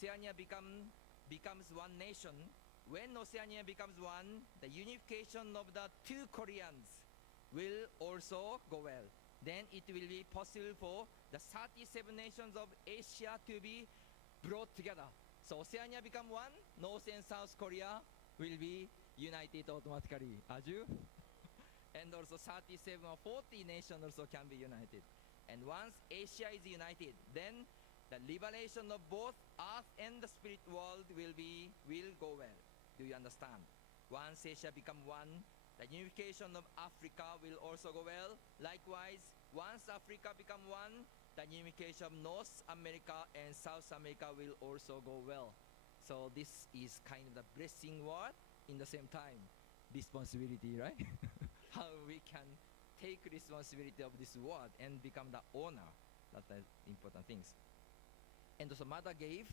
Oceania becomes one nation. When Oceania becomes one, the unification of the two Koreans will also go well. Then it will be possible for the 37 nations of Asia to be brought together. So Oceania become one, North and South Korea will be united automatically. Aju? And also 37 or 40 nations also can be united. And once Asia is united, then the liberation of both earth and the spirit world will go well. Do you understand? Once Asia become one, the unification of Africa will also go well. Likewise, once Africa become one, the unification of North America and South America will also go well. So this is kind of the blessing word in the same time. Responsibility, right? How we can take responsibility of this word and become the owner. That's the important things. And also Mother gave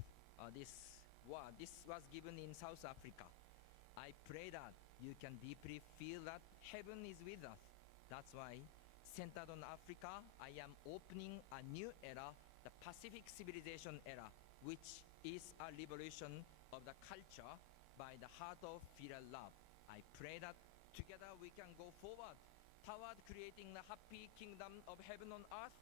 this word. This was given in South Africa. I pray that you can deeply feel that heaven is with us. That's why, centered on Africa, I am opening a new era, the Pacific civilization era, which is a revolution of the culture by the heart of filial love. I pray that together we can go forward toward creating the happy kingdom of heaven on earth,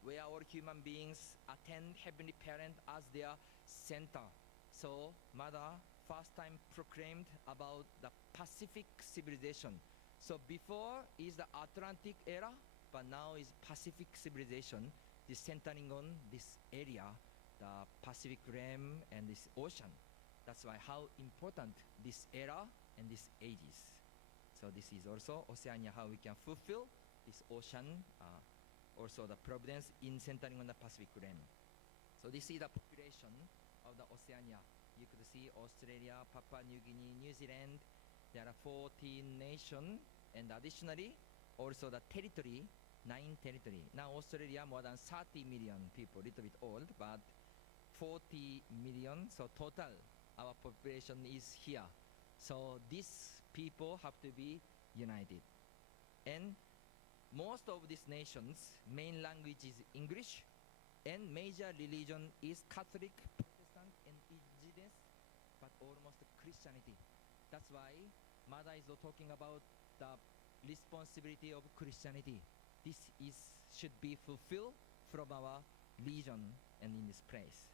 where all human beings attend Heavenly Parent as their center. So, Mother first time proclaimed about the Pacific civilization. So before is the Atlantic era, but now is Pacific civilization, is centering on this area, the Pacific Rim and this ocean. That's why how important this era and this age is. So this is also Oceania, how we can fulfill this ocean, also the providence in centering on the Pacific Rim. So this is the population of the Oceania. You could see Australia, Papua New Guinea, New Zealand. There are 14 nations, and additionally, also the territory, 9 territory. Now Australia, more than 30 million people, little bit old, but 40 million. So total, our population is here. So these people have to be united. And most of these nations, main language is English, and major religion is Catholic, Protestant, and indigenous, but almost Christianity. That's why Mother is talking about the responsibility of Christianity. This should be fulfilled from our region and in this place.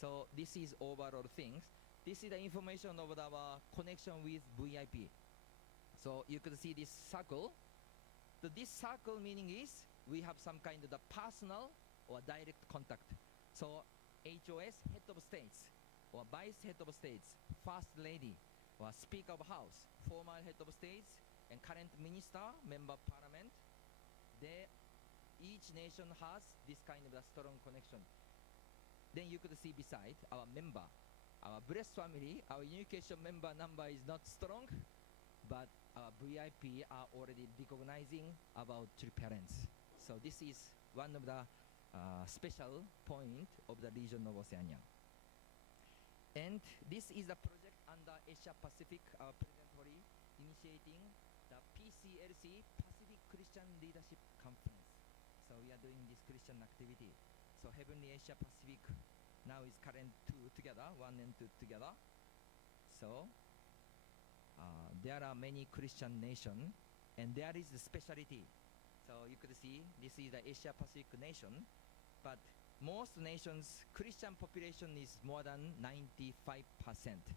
So this is overall things. This is the information of our connection with VIP. So you could see this circle. So this circle meaning is we have some kind of the personal or direct contact. So HOS, head of states, or vice head of states, first lady, or speaker of house, former head of states, and current minister, member of parliament. Each nation has this kind of a strong connection. Then you could see beside our member, our blessed family, our unification member number is not strong, but our VIP are already recognizing about true parents. So this is one of the special point of the region of Oceania. And this is a project under Asia Pacific, our President Hori initiating the PCLC, Pacific Christian Leadership Conference. So we are doing this Christian activity. So Heavenly Asia Pacific now is current two together, 1 and 2 together. So there are many Christian nations, and there is the specialty. So you could see this is the Asia Pacific nation, but most nations Christian population is more than 95%.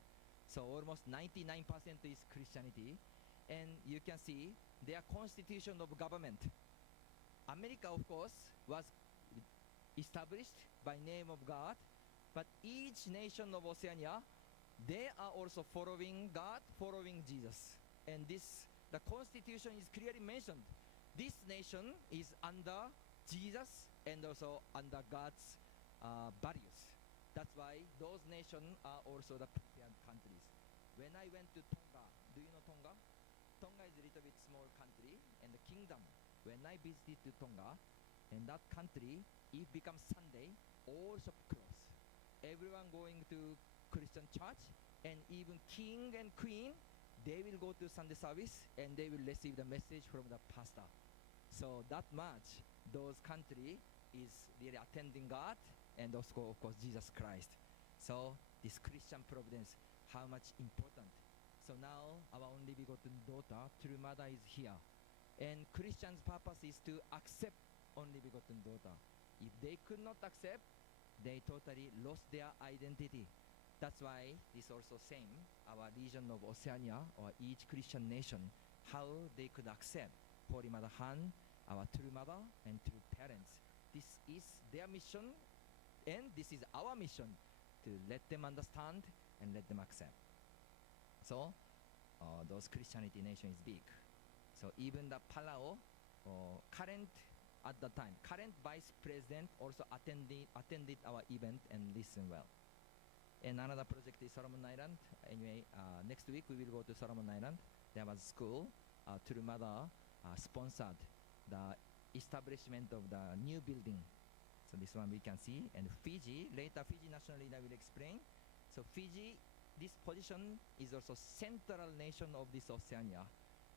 So almost 99% is Christianity, and you can see their constitution of government. America, of course, was established by name of God, but each nation of Oceania, they are also following God, following Jesus. And the constitution is clearly mentioned. This nation is under Jesus and also under God's values. That's why those nations are also the Christian countries. When I went to Tonga, do you know Tonga? Tonga is a little bit small country, and the kingdom. When I visited to Tonga, in that country, it becomes Sunday, all shop closed. Everyone going to Christian church, and even king and queen, they will go to Sunday service and they will receive the message from the pastor. So that much, those country is really attending God and also, of course, Jesus Christ. So this Christian providence, how much important. So now our only begotten daughter, true mother, is here. And Christian's purpose is to accept only begotten daughter. If they could not accept, they totally lost their identity. That's why this also same, our region of Oceania, or each Christian nation, how they could accept Holy Mother Han, our true mother and true parents. This is their mission, and this is our mission, to let them understand and let them accept. So those Christianity nation is big. So even the Palau, current at the time, current vice president also attended our event and listened well. And another project is Solomon Island. Anyway, next week we will go to Solomon Island. There was a school, True Mother sponsored the establishment of the new building. So this one we can see. And Fiji, later Fiji national leader will explain. So Fiji, this position is also central nation of this Oceania.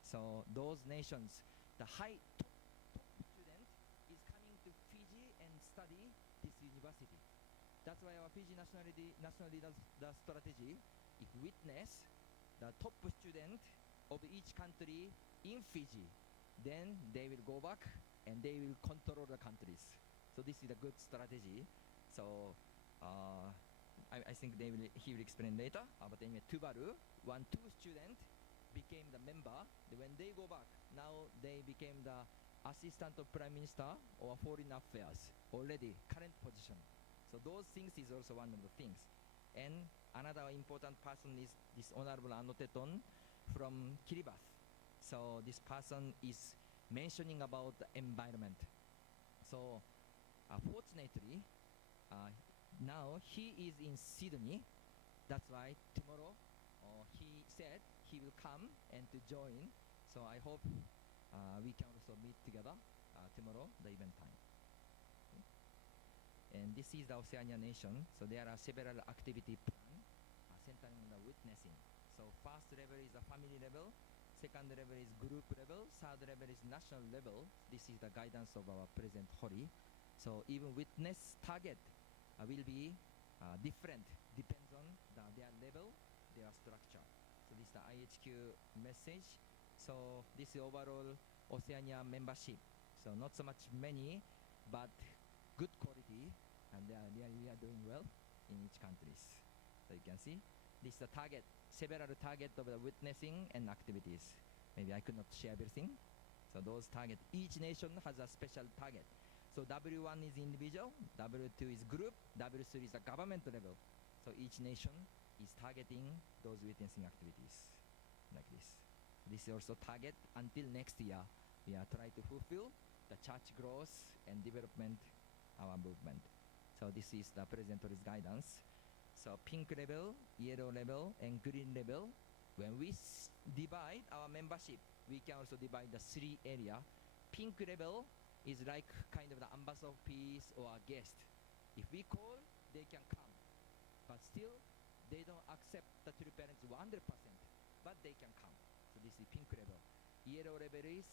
So those nations, the high top student is coming to Fiji and study this university. That's why our Fiji national leaders, the strategy, if witness the top student of each country in Fiji, then they will go back and they will control the countries. So this is a good strategy. So I think he will explain later. But anyway, Tuvalu, two student became the member. When they go back, now they became the assistant of prime minister or foreign affairs already, current position. So those things is also one of the things. And another important person is this Honorable Anoteton from Kiribati. So this person is mentioning about the environment. So fortunately, now he is in Sydney. That's why tomorrow he said he will come and to join. So I hope we can also meet together tomorrow, the event time. Okay. And this is the Oceania nation. So there are several activity plans centering on the witnessing. So first level is the family level. Second level is group level. Third level is national level. This is the guidance of our President Hori. So even witness target will be different, depends on their level, their structure. So this is the IHQ message. So this is overall Oceania membership. So not so much many, but good quality, and we are doing well in each countries. So you can see this is the target, several target of the witnessing and activities. Maybe I could not share everything. So those target, each nation has a special target. So W1 is individual, W2 is group, W3 is a government level. So each nation is targeting those witnessing activities like this. This is also target until next year. We are trying to fulfill the church growth and development, our movement. So this is the President's guidance. So pink level, yellow level, and green level. When we divide our membership, we can also divide the three area. Pink level is like kind of the ambassador of peace or a guest. If we call, they can come. But still, they don't accept the true parents 100%, but they can come. So this is pink level. Yellow level is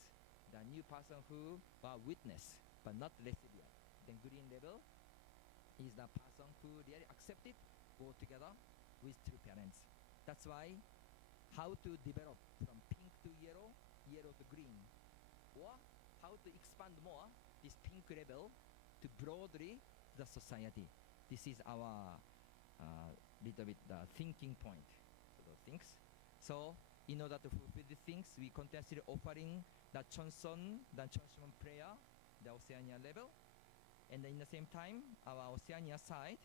the new person who witness, but not recipient. Then green level is the person who really accepted, go together with true parents. That's why how to develop from pink to yellow, yellow to green, or how to expand more this pink level to broadly the society. This is our little bit the thinking point for those things. So in order to fulfill these things, we continuously offering the Chonson, the Chonshimon prayer, the Oceania level. And in the same time, our Oceania side,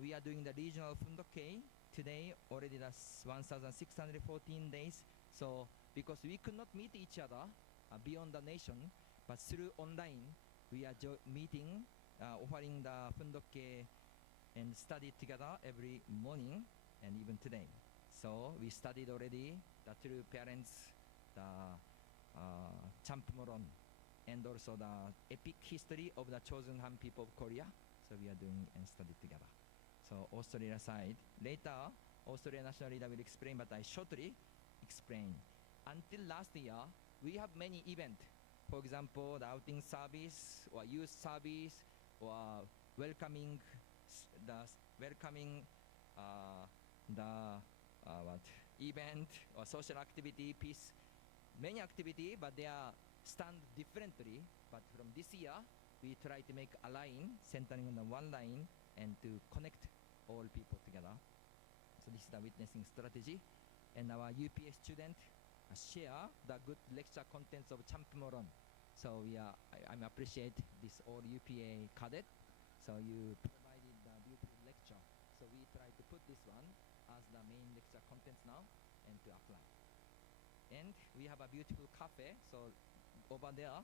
we are doing the regional Fundoke. Today, already that's 1,614 days. So because we could not meet each other beyond the nation, but through online, we are meeting, offering the Fundoke and study together every morning and even today. So we studied already the true parents, the Champmoron, and also the epic history of the chosen Han people of Korea. So we are doing and study together. So Australia side, later Australia national leader will explain, but I shortly explain. Until last year, we have many events. For example, the outing service or youth service or welcoming the what event or social activity, peace, many activity, but they are stand differently. But from this year, we try to make a line centering on the one line and to connect all people together. So this is the witnessing strategy, and our UPA student share the good lecture contents of Champumoron. So I'm appreciate this all UPA cadet. So you provided the beautiful lecture. So we try to put this one as the main lecture contents now and to apply. And we have a beautiful cafe. So over there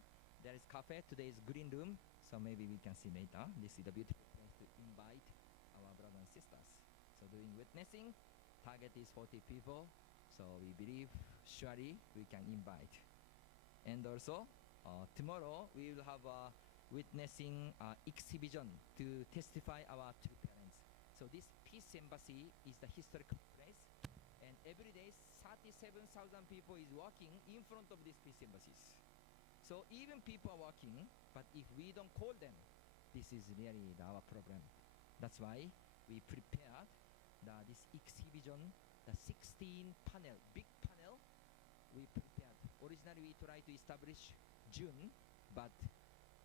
is cafe. Today is green room. So maybe we can see later. This is the beautiful place to invite our brothers and sisters. So doing witnessing, target is 40 people. So we believe surely we can invite. And also tomorrow we will have a witnessing exhibition to testify our true parents. So this Peace Embassy is the historical place, and every day 37,000 people is walking in front of these Peace Embassies. So even people are walking, but if we don't call them, this is really our problem. That's why we prepared this exhibition, the 16 panel, big panel we prepared. Originally we tried to establish June, but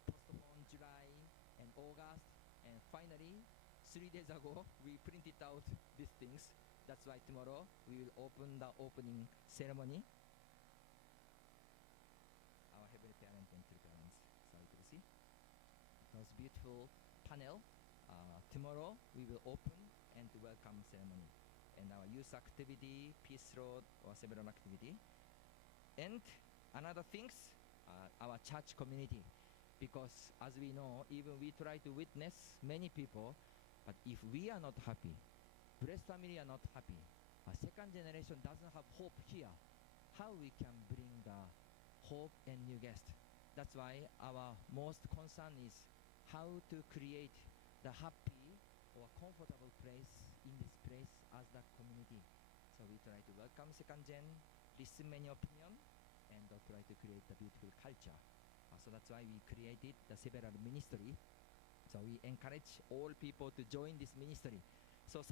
postponed July and August, and finally 3 days ago we printed out these things. That's why tomorrow we will open the opening ceremony. Our heavenly parent and true parents. So you can see those beautiful panel. Tomorrow we will open and welcome ceremony, and our youth activity, peace road, or several activity. And another things, our church community, because as we know, even we try to witness many people, but if we are not happy, blessed family are not happy, a second generation doesn't have hope here, how we can bring the hope and new guest? That's why our most concern is how to create the happy or comfortable place in this place as the community. So we try to welcome second gen, listen many opinion, and try to create the beautiful culture. So that's why we created the several ministry. So we encourage all people to join this ministry. So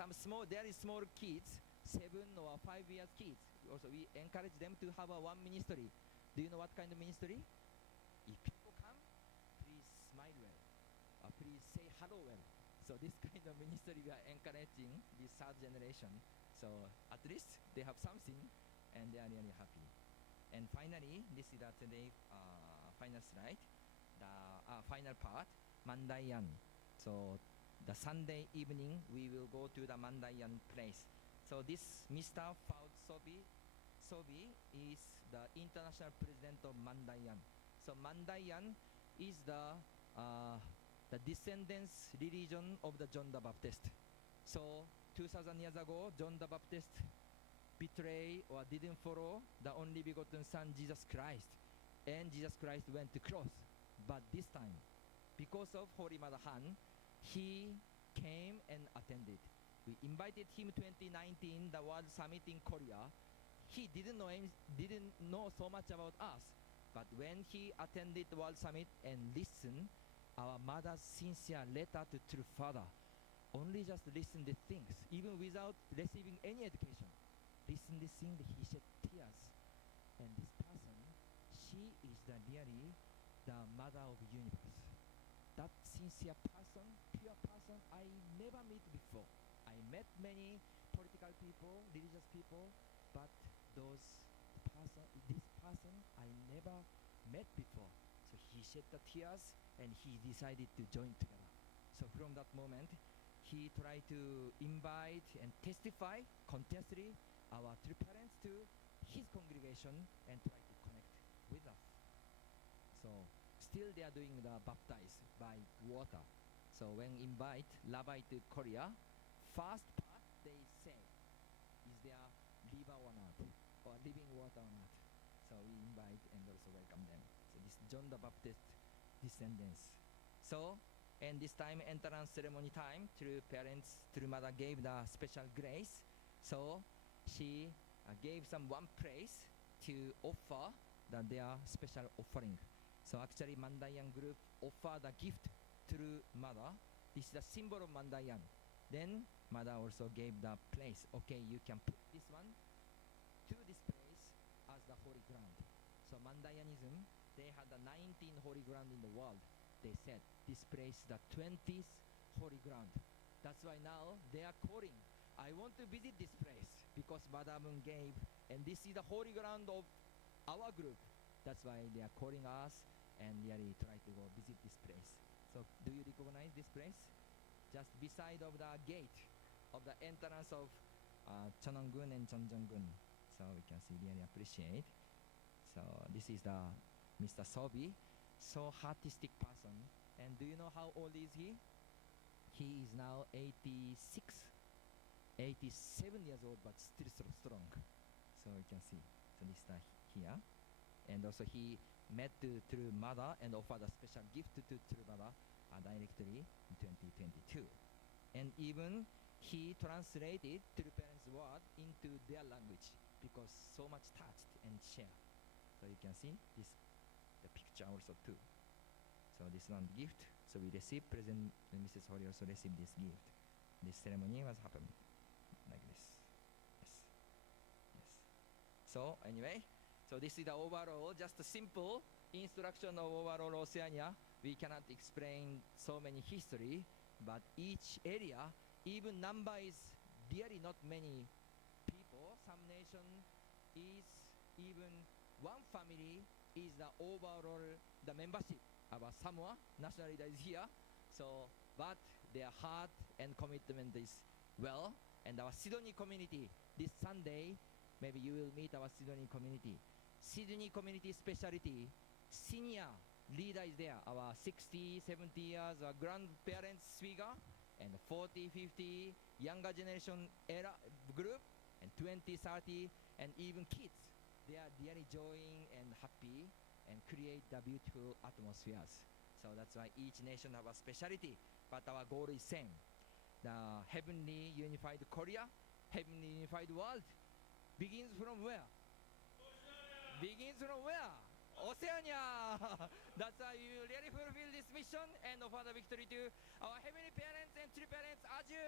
there is small kids, 7 or 5 years kids. Also we encourage them to have one ministry. Do you know what kind of ministry? If people come, please smile well. Please say hello well. So this kind of ministry we are encouraging this third generation. So at least they have something and they are really happy. And finally, this is the today final slide, the final part, Mandayan. So the Sunday evening we will go to the Mandayan place. So this Mr. Faud Sobi is the international president of Mandayan. So Mandayan is the descendants religion of the John the Baptist. So 2000 years ago, John the Baptist betrayed or didn't follow the only begotten Son, Jesus Christ. And Jesus Christ went to cross. But this time, because of Holy Mother Han, he came and attended. We invited him 2019, the World Summit in Korea. He didn't know so much about us. But when he attended the World Summit and listened, our mother's sincere letter to true father, only just listen the things, even without receiving any education. Listen this thing, he shed tears. And this person, she is really the mother of the universe. That sincere person, pure person, I never met before. I met many political people, religious people, but this person I never met before. So he shed the tears and he decided to join together. So from that moment, he tried to invite and testify contentiously our true parents to his congregation and try to connect with us. So still they are doing the baptize by water. So when invite Rabbi to Korea, first part they say, is there river or not, or living water or not? So we invite and also welcome them. So this John the Baptist descendants. So, and this time entrance ceremony time, true parents, true mother gave the special grace. So she gave one praise to offer their special offering. So actually Mandayan group offer the gift through mother. This is the symbol of Mandayan. Then mother also gave the place. Okay, you can put this one to this place as the holy ground. So Mandayanism, they had the 19 holy ground in the world. They said this place is the 20th holy ground. That's why now they are calling, I want to visit this place because Madam gave, and this is the holy ground of our group. That's why they are calling us and really try to go visit this place. So do you recognize this place? Just beside of the gate of the entrance of Cheonwon-gun and Jeonjeon-gun. So we can see, really appreciate. So this is the Mr. Sobi, so artistic person. And do you know how old is he? He is now 87 years old, but still so strong. So you can see. So this is here. And also he met through mother and offered a special gift to mother directly in 2022. And even he translated True Parents' word into their language because so much touched and share. So you can see this, the picture also too. So this one gift. So we received present. Mrs. Hori also received this gift. This ceremony was happening like this. Yes. Yes. So anyway, so this is the overall, just a simple instruction of overall Oceania. We cannot explain so many history, but each area, even number is really not many people. Some nation is even one family is the overall the membership. Our Samoa national leader is here, so but their heart and commitment is well. And our Sydney community this Sunday, maybe you will meet our Sydney community. Sydney community specialty, senior leader is there. Our 60, 70 years grandparents figure, and 40, 50 younger generation era group, and 20, 30, and even kids. They are really enjoying and happy and create the beautiful atmospheres. So that's why each nation have a specialty, but our goal is same. The heavenly unified Korea, heavenly unified world begins from where? Oceania! Begins from where? Oceania! That's why we will really fulfill this mission and offer the victory to our heavenly parents and true parents, Aju!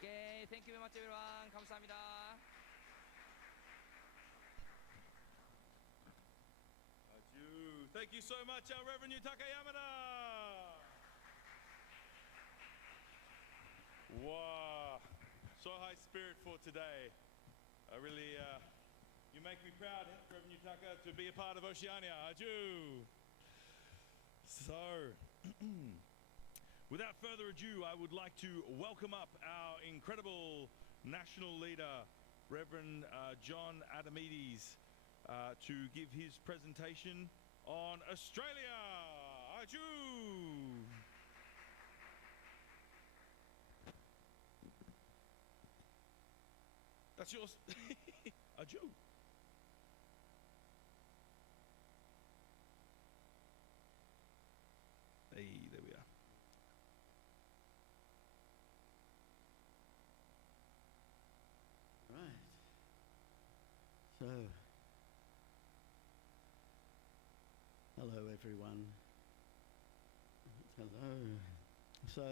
Okay, thank you very much everyone. 감사합니다. Thank you so much, our Reverend Yutaka Yamada. Wow, so high spirit for today. I really, you make me proud, Reverend Yutaka, to be a part of Oceania. Aju. So, without further ado, I would like to welcome up our incredible national leader, Reverend John Adamides, to give his presentation on Australia. Aju! That's yours. Aju. Hey, there we are. Right. So, hello everyone. Hello. So,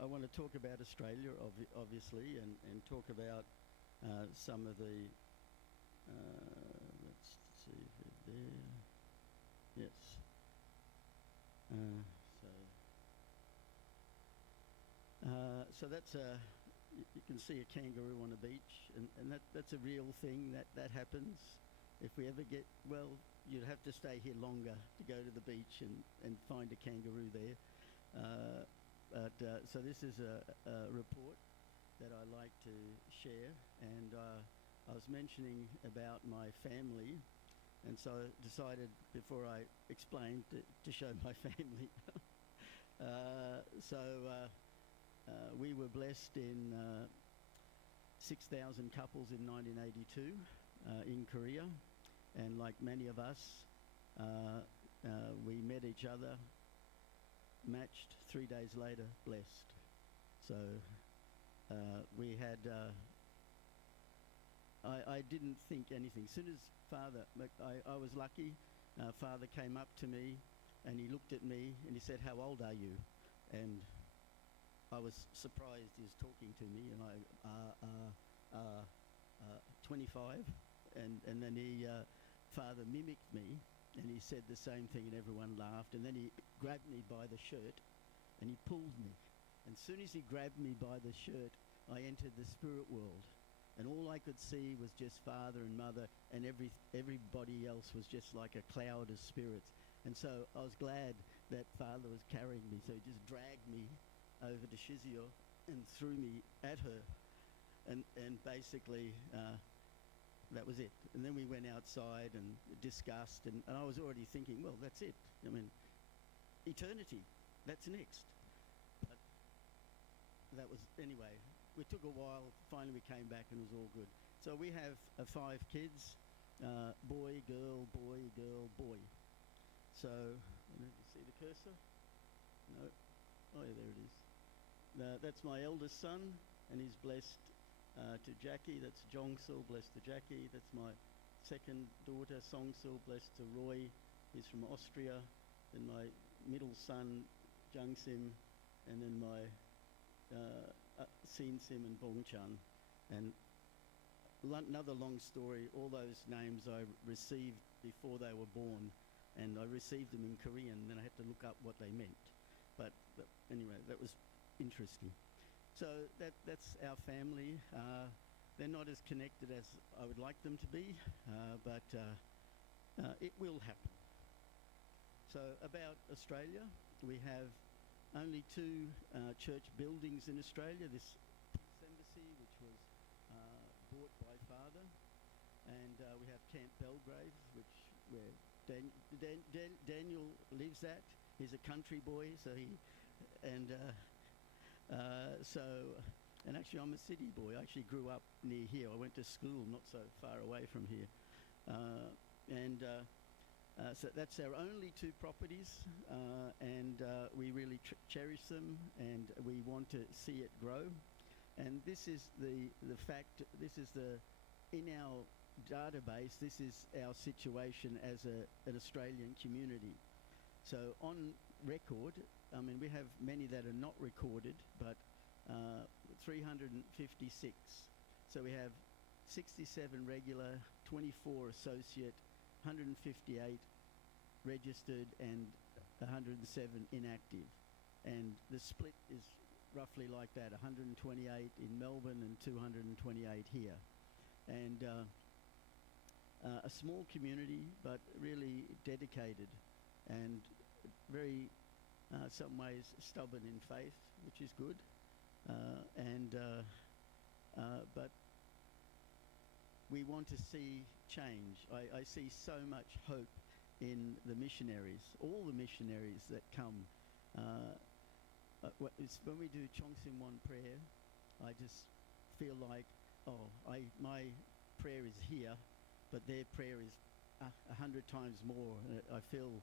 I want to talk about Australia, obviously, and talk about some of the. Let's see if we're there. Yes. So that's you can see a kangaroo on a beach, and that's a real thing that happens. If we ever get, well, you'd have to stay here longer to go to the beach and find a kangaroo there. So this is a report that I like to share, and I was mentioning about my family, and so I decided before I explained to show my family. We were blessed in 6,000 couples in 1982 in Korea, and like many of us, we met each other, matched 3 days later, blessed. So we had, I didn't think anything. As soon as Father, I was lucky, Father came up to me and he looked at me and he said, "How old are you?" And I was surprised he was talking to me, and I 25, and then he father mimicked me, and he said the same thing, and everyone laughed, and then he grabbed me by the shirt and he pulled me, and as soon as he grabbed me by the shirt, I entered the spirit world, and all I could see was just father and mother, and everybody else was just like a cloud of spirits. And so I was glad that father was carrying me, so he just dragged me over to Shizio and threw me at her, and basically that was it. And then we went outside and discussed, and I was already thinking, well, that's it. I mean, eternity, that's next. But that was, anyway, it took a while. Finally, we came back and it was all good. So we have 5 kids, boy, girl, boy, girl, boy. So, you see the cursor? No? Oh, yeah, there it is. That's my eldest son, and he's blessed to Jackie. That's Jongsil, blessed to Jackie. That's my second daughter, Songsil, blessed to Roy. He's from Austria. Then my middle son, Jungsim, and then my Sin Sim and Bongchan. And another long story, all those names I received before they were born, and I received them in Korean, then I had to look up what they meant. But anyway, that was interesting. So that's our family. They're not as connected as I would like them to be, but it will happen. So about Australia, we have only 2 church buildings in Australia. This Peace Embassy, which was bought by father, and we have Camp Belgrave, where Daniel lives at. He's a country boy, so and actually I'm a city boy. I actually grew up near here. I went to school not so far away from here. So that's our only 2 properties, and we really cherish them, and we want to see it grow. And this is the fact, this is in our database, this is our situation as an Australian community. So on record, I mean, we have many that are not recorded, but 356. So we have 67 regular, 24 associate, 158 registered, and 107 inactive. And the split is roughly like that, 128 in Melbourne and 228 here. And a small community, but really dedicated and very, some ways, stubborn in faith, which is good. But we want to see change. I see so much hope in the missionaries, all the missionaries that come. When we do Chongsim One prayer, I just feel like, my prayer is here, but their prayer is 100 times more. I feel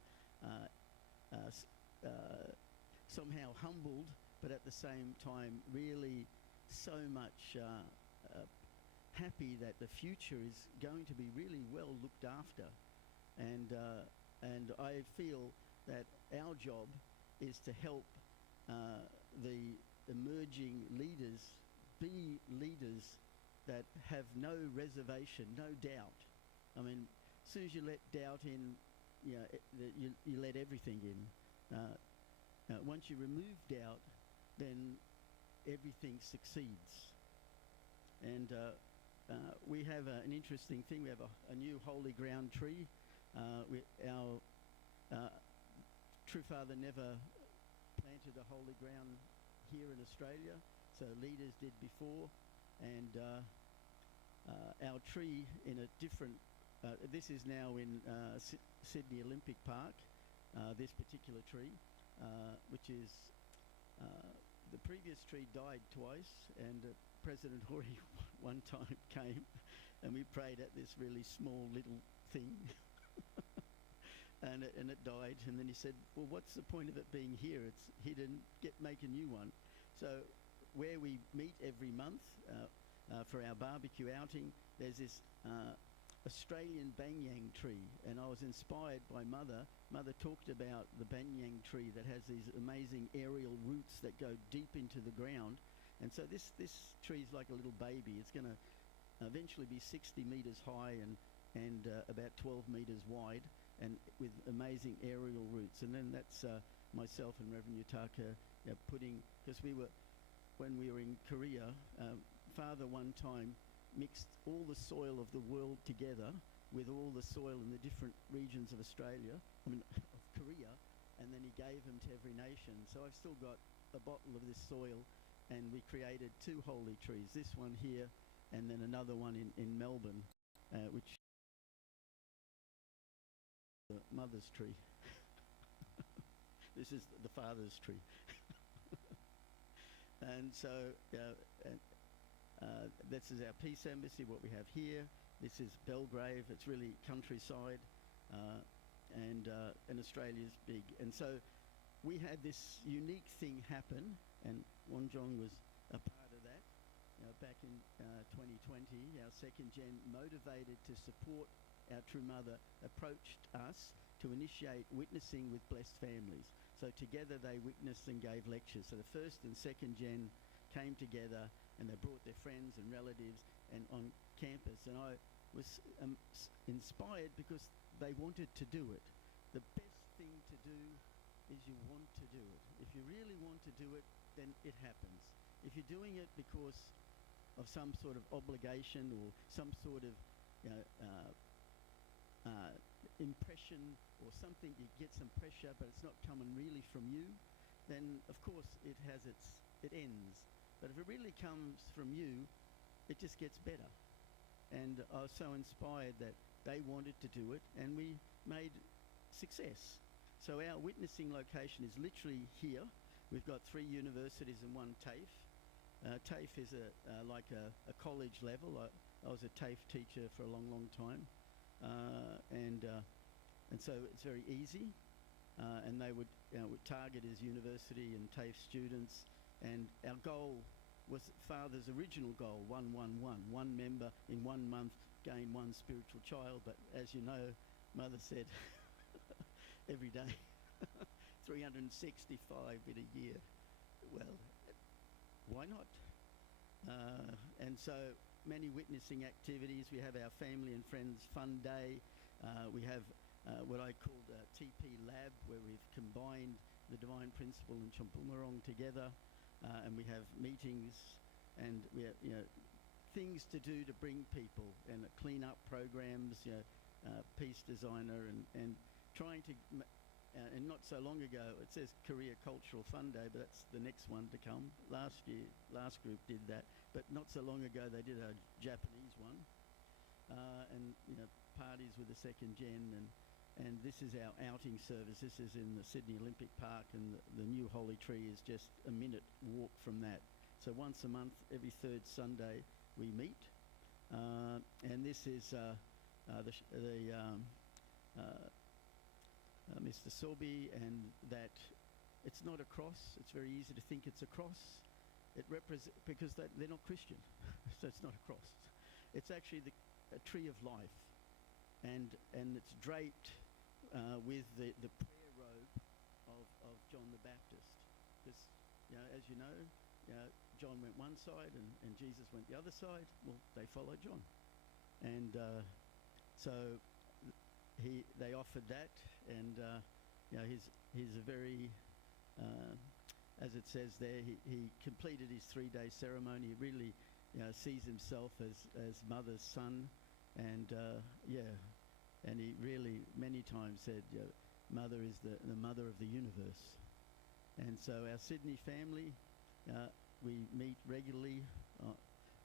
somehow humbled, but at the same time really so much happy that the future is going to be really well looked after. And I feel that our job is to help the emerging leaders be leaders that have no reservation, no doubt. I mean, as soon as you let doubt in, you let everything in. Once you remove doubt, then everything succeeds. And we have an interesting thing. We have a new holy ground tree. Our True Father never planted a holy ground here in Australia, so leaders did before. And our tree in a different, this is now in Sydney Olympic Park, this particular tree, which is, the previous tree died twice, and President Hori one time came and we prayed at this really small little thing and it died, and then he said, well, what's the point of it being here? It's hidden, make a new one. So where we meet every month for our barbecue outing, there's this Australian banyan tree, and I was inspired by Mother Mother talked about the banyan tree that has these amazing aerial roots that go deep into the ground. And so this tree is like a little baby. It's going to eventually be 60 metres high and about 12 metres wide, and with amazing aerial roots. And then that's myself and Reverend Yutaka putting, because when we were in Korea, Father one time mixed all the soil of the world together with all the soil in the different regions of Australia, of Korea, and then he gave them to every nation. So I've still got a bottle of this soil, and we created 2 holy trees, this one here and then another one in Melbourne, which is the mother's tree. This is the father's tree. And so this is our peace embassy, what we have here. This is Belgrave. It's really countryside, and Australia's big. And so we had this unique thing happen, and Wonjong was a part of that. Back in 2020, our second gen, motivated to support our True Mother, approached us to initiate witnessing with blessed families. So together they witnessed and gave lectures. So the first and second gen came together, and they brought their friends and relatives and on campus. And I was inspired because they wanted to do it. The best thing to do is you want to do it. If you really want to do it, then it happens. If you're doing it because of some sort of obligation or some sort of impression or something, you get some pressure but it's not coming really from you, then of course it ends. But if it really comes from you, it just gets better. And I was so inspired that they wanted to do it, and we made success. So our witnessing location is literally here. We've got 3 universities and 1 TAFE. TAFE is like a college level. I was a TAFE teacher for a long, long time. And so it's very easy. And they would target as university and TAFE students. And our goal was Father's original goal, 1-1-1. 1 member in 1 month gain 1 spiritual child. But as you know, Mother said, every day, 365 in a year. Well, why not? And so many witnessing activities. We have our family and friends fun day. We have what I call the TP lab, where we've combined the divine principle and Champumurong together. And we have meetings, and we have, things to do to bring people, and clean up programs, peace designer, and trying to, and not so long ago, it says Korea Cultural Fun Day, but that's the next one to come. Last group did that, but not so long ago they did a Japanese one, and parties with the second gen, and this is our outing service. This is in the Sydney Olympic Park, and the new Holy Tree is just a minute walk from that. So once a month, every 3rd Sunday, we meet. And this is Mr. Sobi, and that it's not a cross. It's very easy to think it's a cross. It because they're not Christian, so it's not a cross. It's actually a tree of life, and it's draped with the prayer robe of John the Baptist. Because, as you know, John went one side and Jesus went the other side. Well, they followed John. And so they offered that, and he's a very, as it says there, he completed his 3-day ceremony. He really sees himself as Mother's son, and and he really many times said, Mother is the mother of the universe. And so our Sydney family, we meet regularly,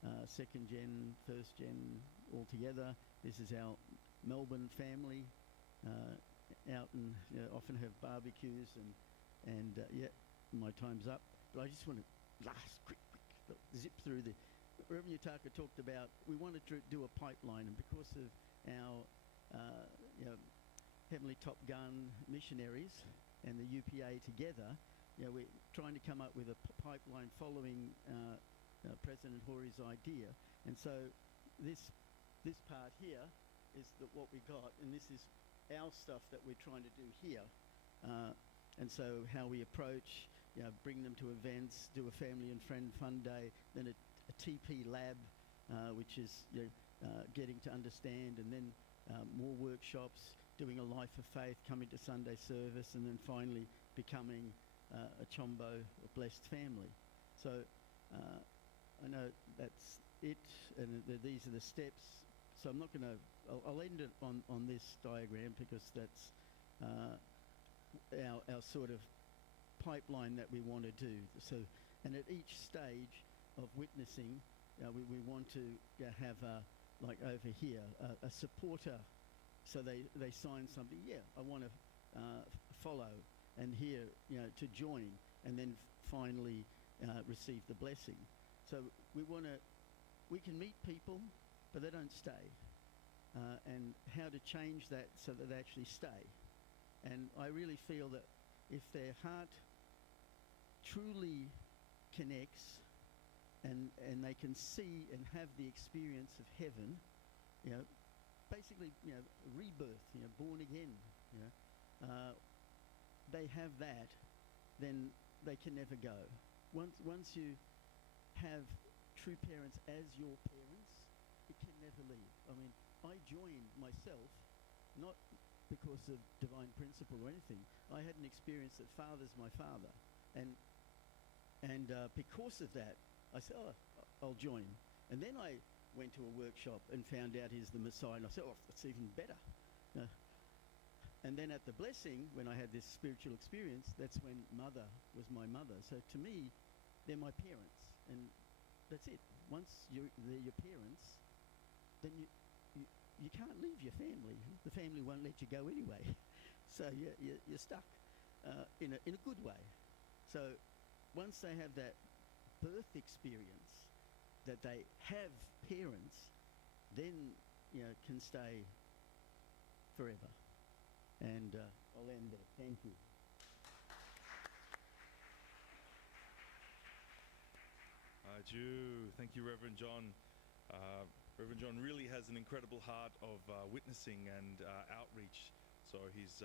2nd gen, 1st gen, all together. This is our Melbourne family, out and often have barbecues, and my time's up. But I just want to quick zip through the. Reverend Yutaka talked about, we wanted to do a pipeline, and because of our Heavenly Top Gun Missionaries and the UPA together, we're trying to come up with a pipeline following President Hori's idea. And so this part here is what we got, and this is our stuff that we're trying to do here. And so how we approach, bring them to events, do a family and friend fun day, then a TP lab, which is getting to understand, and then more workshops, doing a life of faith, coming to Sunday service, and then finally becoming a Chombo, a blessed family. So I know that's it, and these are the steps. So I'm not going to, I'll end it on this diagram, because that's our sort of pipeline that we want to do. So, and at each stage of witnessing, we want to have like over here, a supporter. So they sign something. Yeah, I want to follow, and here, to join, and then finally receive the blessing. So we can meet people, but they don't stay. And how to change that so that they actually stay. And I really feel that if their heart truly connects, and they can see and have the experience of heaven, basically, rebirth, born again, they have that, then they can never go. Once you have true parents as your parents, it can never leave. I mean, I joined myself, not because of divine principle or anything. I had an experience that father's my father, and because of that, I said, I'll join. And then I went to a workshop and found out he's the Messiah, and I said, that's even better. And then at the blessing, when I had this spiritual experience, that's when mother was my mother. So to me, they're my parents, and that's it. Once they're your parents, then you can't leave your family. The family won't let you go anyway. So you're stuck in a good way. So once they have that birth experience, that they have parents, then can stay forever. And I'll end there. Thank you. Thank you, Reverend John. Reverend John really has an incredible heart of witnessing and outreach. So he's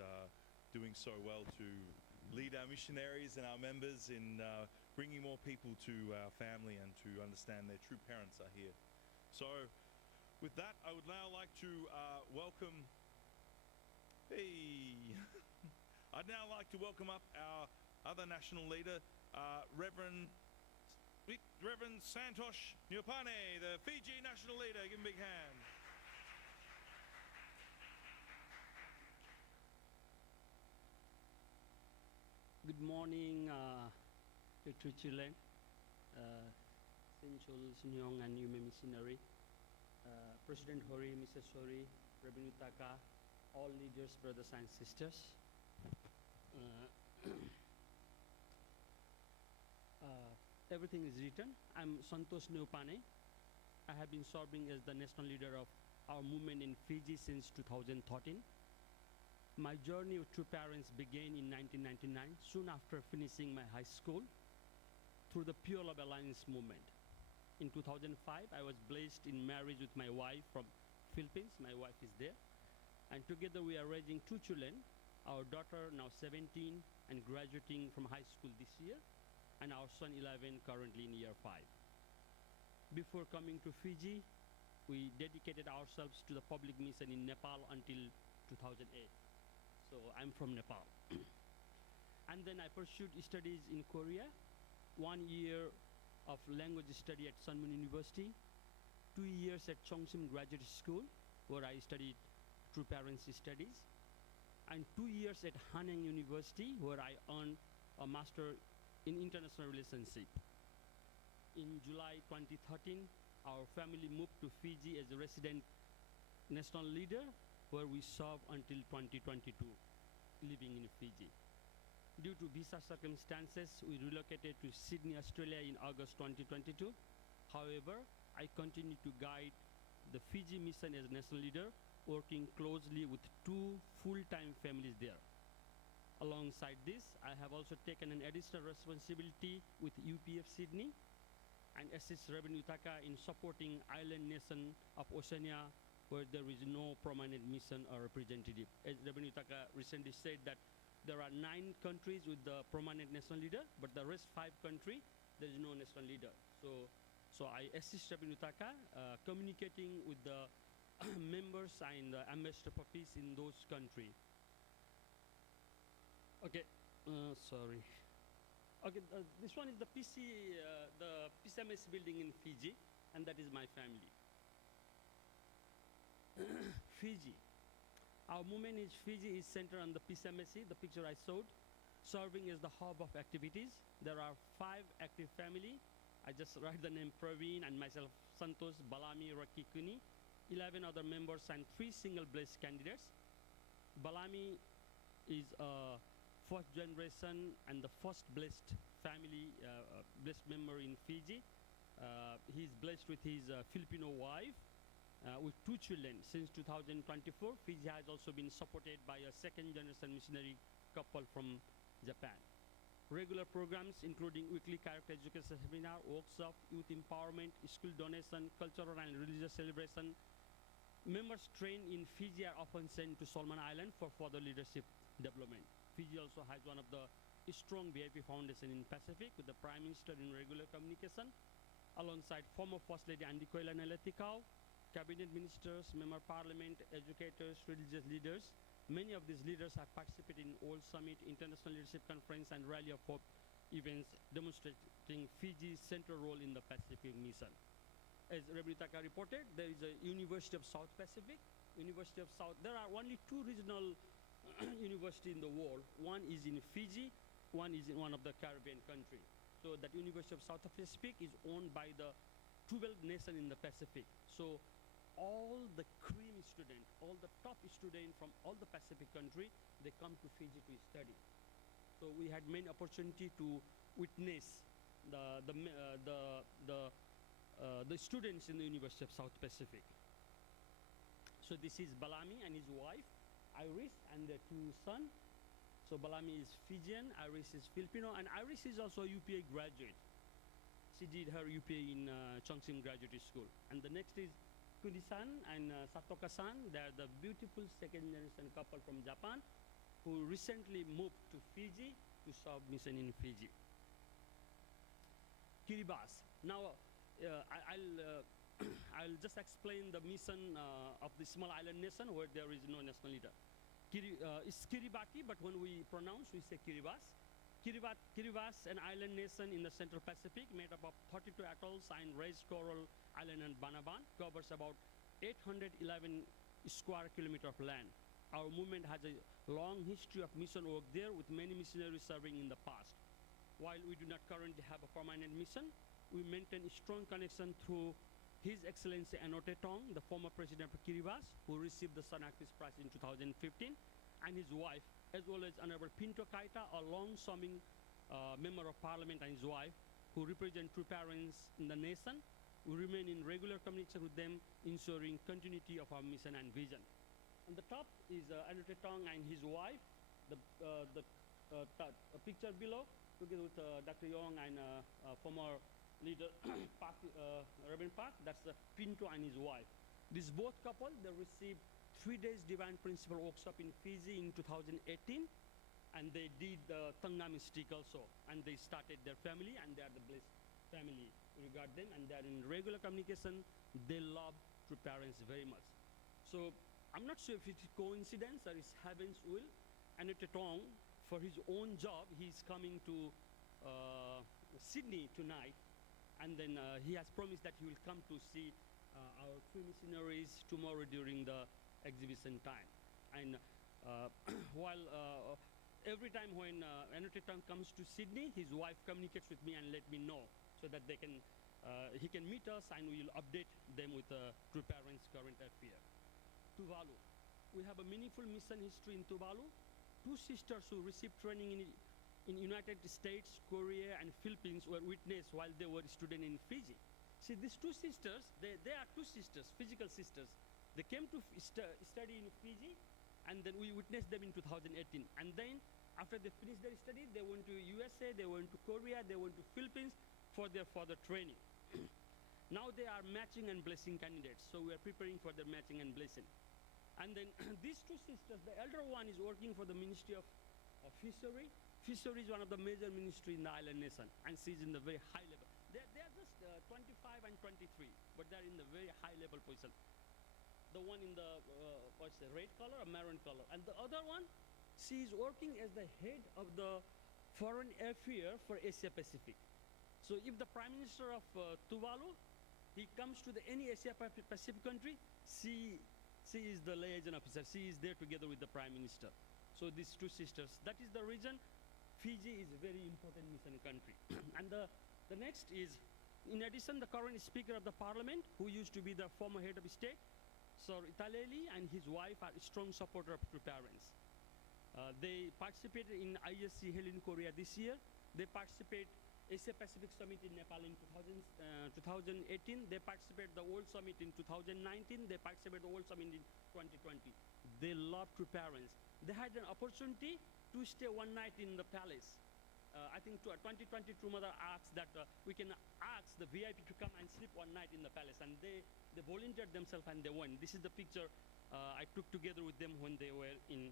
doing so well to lead our missionaries and our members in bringing more people to our family and to understand their true parents are here. So with that, I would now like to welcome... I'd now like to welcome up our other national leader, Reverend Santosh Nyupane, the Fiji national leader. Give him a big hand. Good morning to Chul, Shin, Chul, Heung, and Yume Missionary, President Hori, Mrs. Hori, Reverend Utaka, all leaders, brothers and sisters. Everything is written. I'm Santosh Nyupane. I have been serving as the national leader of our movement in Fiji since 2013. My journey with True Parents began in 1999, soon after finishing my high school, through the Pure Love Alliance movement. In 2005, I was blessed in marriage with my wife from Philippines. My wife is there. And together we are raising 2 children, our daughter now 17 and graduating from high school this year, and our son 11 currently in year 5. Before coming to Fiji, we dedicated ourselves to the public mission in Nepal until 2008. So I'm from Nepal. And then I pursued studies in Korea, 1 year of language study at Sunmun University, 2 years at Chongsim Graduate School, where I studied True Parents Studies, and 2 years at Heung University, where I earned a Master in International Relationship. In July 2013, our family moved to Fiji as a resident national leader, where we served until 2022, living in Fiji. Due to visa circumstances, we relocated to Sydney, Australia in August 2022. However, I continue to guide the Fiji mission as national leader, working closely with 2 full-time families there. Alongside this, I have also taken an additional responsibility with UPF Sydney and assist Reverend Utaka in supporting island nation of Oceania where there is no permanent mission or representative. As Reverend Yutaka recently said that there are 9 countries with the permanent national leader, but the rest 5 countries, there is no national leader. So I assist Reverend Yutaka communicating with the members and the ambassador for peace in those countries. Okay, sorry. Okay, this one is the PCMS building in Fiji, and that is my family. Fiji. Our movement in Fiji is centered on the PCMSC, the picture I showed, serving as the hub of activities. There are 5 active family. I just write the name Praveen and myself, Santosh, Balami, Raki, Kuni, 11 other members and 3 single blessed candidates. Balami is a first generation and the first blessed family, blessed member in Fiji. He's blessed with his Filipino wife with 2 children. Since 2024, Fiji has also been supported by a second generation missionary couple from Japan. Regular programs including weekly character education seminar, workshop, youth empowerment, school donation, cultural and religious celebration. Members trained in Fiji are often sent to Solomon Island for further leadership development. Fiji also has one of the strong VIP foundation in Pacific with the Prime Minister in regular communication, alongside former First Lady Andi Koila Neletikau, cabinet ministers, member parliament, educators, religious leaders. Many of these leaders have participated in World Summit, International Leadership Conference, and Rally of Hope events, demonstrating Fiji's central role in the Pacific mission. As Reverend Yutaka reported, there is a University of South Pacific. University of South, there are only 2 regional universities in the world. One is in Fiji, one is in one of the Caribbean country. So that University of South Pacific is owned by the 12 nations in the Pacific. So all the cream students, all the top students from all the Pacific country, they come to Fiji to study. So we had many opportunity to witness the students in the University of South Pacific. So this is Balami and his wife, Iris, and their 2 sons. So Balami is Fijian, Iris is Filipino, and Iris is also a UPA graduate. She did her UPA in Chongqing Graduate School. And the next is Kuni-san and Satoka-san. They are the beautiful second generation couple from Japan who recently moved to Fiji to serve mission in Fiji. Kiribati. Now, I'll just explain the mission of the small island nation where there is no national leader. It's Kiribati, but when we pronounce, we say Kiribati. Kiribati, an island nation in the Central Pacific made up of 32 atolls and raised coral island and Banaban, covers about 811 square kilometers of land. Our movement has a long history of mission work there with many missionaries serving in the past. While we do not currently have a permanent mission, we maintain a strong connection through His Excellency Anote Tong, the former president of Kiribati, who received the Sun Actress Prize in 2015, and his wife, as well as Honorable Pinto Kaita, a long-serving member of parliament, and his wife, who represent true parents in the nation. We remain in regular communication with them, ensuring continuity of our mission and vision. On the top is Anote Tong and his wife, the picture below, together with Dr. Heung and former leader Reverend Park. That's Pinto and his wife. This both couple, they received 3 days divine principle workshop in Fiji in 2018, and they did the Tanga mystic also, and they started their family, and they are the blessed family. We regard them, and they are in regular communication. They love true parents very much. So I'm not sure if it's coincidence or it's heaven's will. Anote Tong, for his own job, he's coming to Sydney tonight, and then he has promised that he will come to see our 3 missionaries tomorrow during the exhibition time. And while every time when Anote Tong comes to Sydney, his wife communicates with me and let me know so that they can he can meet us, and we will update them with true parents' current affair. Tuvalu. We have a meaningful mission history in Tuvalu. 2 sisters who received training in United States, Korea, and Philippines were witnessed while they were students in Fiji. See, these 2 sisters, they are 2 sisters, physical sisters. They came to study in Fiji, and then we witnessed them in 2018. And then, after they finished their study, they went to USA, they went to Korea, they went to Philippines for their further training. Now they are matching and blessing candidates. So we are preparing for the matching and blessing. And then these two sisters, the elder one is working for the Ministry of Fishery. Fishery is one of the major ministry in the island nation, and she's in the very high level. They are just 25 and 23, but they're in the very high level position. The one in the what's the red color or maroon color, and the other one, she is working as the head of the foreign affairs for Asia Pacific. So if the Prime Minister of Tuvalu, he comes to any Asia Pacific country, she is the liaison officer. She is there together with the Prime Minister. So these two sisters, that is the reason Fiji is a very important mission country. And the next is, in addition, the current Speaker of the Parliament, who used to be the former head of state, Sir Italeli, and his wife are strong supporter of true parents. They participated in ISC held in Korea this year. They participate Asia Pacific Summit in Nepal in 2018. They participated the World Summit in 2019. They participated the World Summit in 2020. They love true parents. They had an opportunity to stay one night in the palace. I think 2022 mother asked that we can ask the VIP to come and sleep one night in the palace, and they volunteered themselves and they went. This is the picture I took together with them when they were in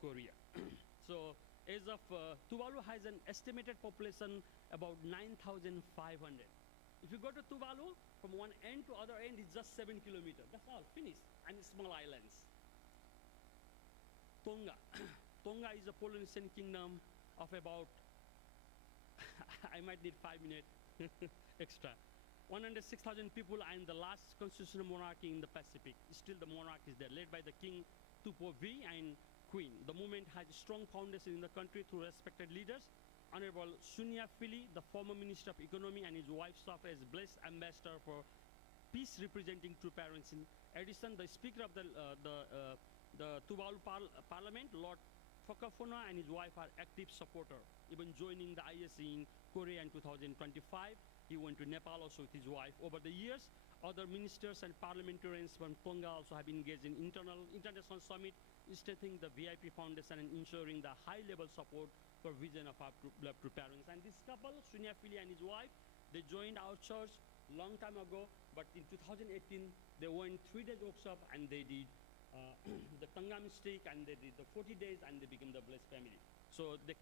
Korea. So as of Tuvalu has an estimated population about 9,500. If you go to Tuvalu, from one end to other end is just 7 kilometers. That's all, finished, and small islands. Tonga. Tonga is a Polynesian kingdom of about, I might need 5 minutes extra. 106,000 people, and the last constitutional monarchy in the Pacific. Still the monarch is there, led by the King Tupo V and Queen. The movement has a strong foundation in the country through respected leaders. Honorable Sunya Phili, the former Minister of Economy, and his wife served as blessed ambassador for peace, representing true parents. In addition, the Speaker of the Tuvalu Parliament, Lord Fokafuna, and his wife are active supporter, even joining the ISC in Korea in 2025. He went to Nepal also with his wife. Over the years, other ministers and parliamentarians from Tonga also have engaged in international summit, strengthening the VIP foundation and ensuring the high-level support for vision of our beloved true parents. And this couple, Sunya Phili and his wife, they joined our church long time ago, but in 2018, they went 3 days workshop and they did the Tanga mistake, and they did the 40 days, and they became the blessed family. So they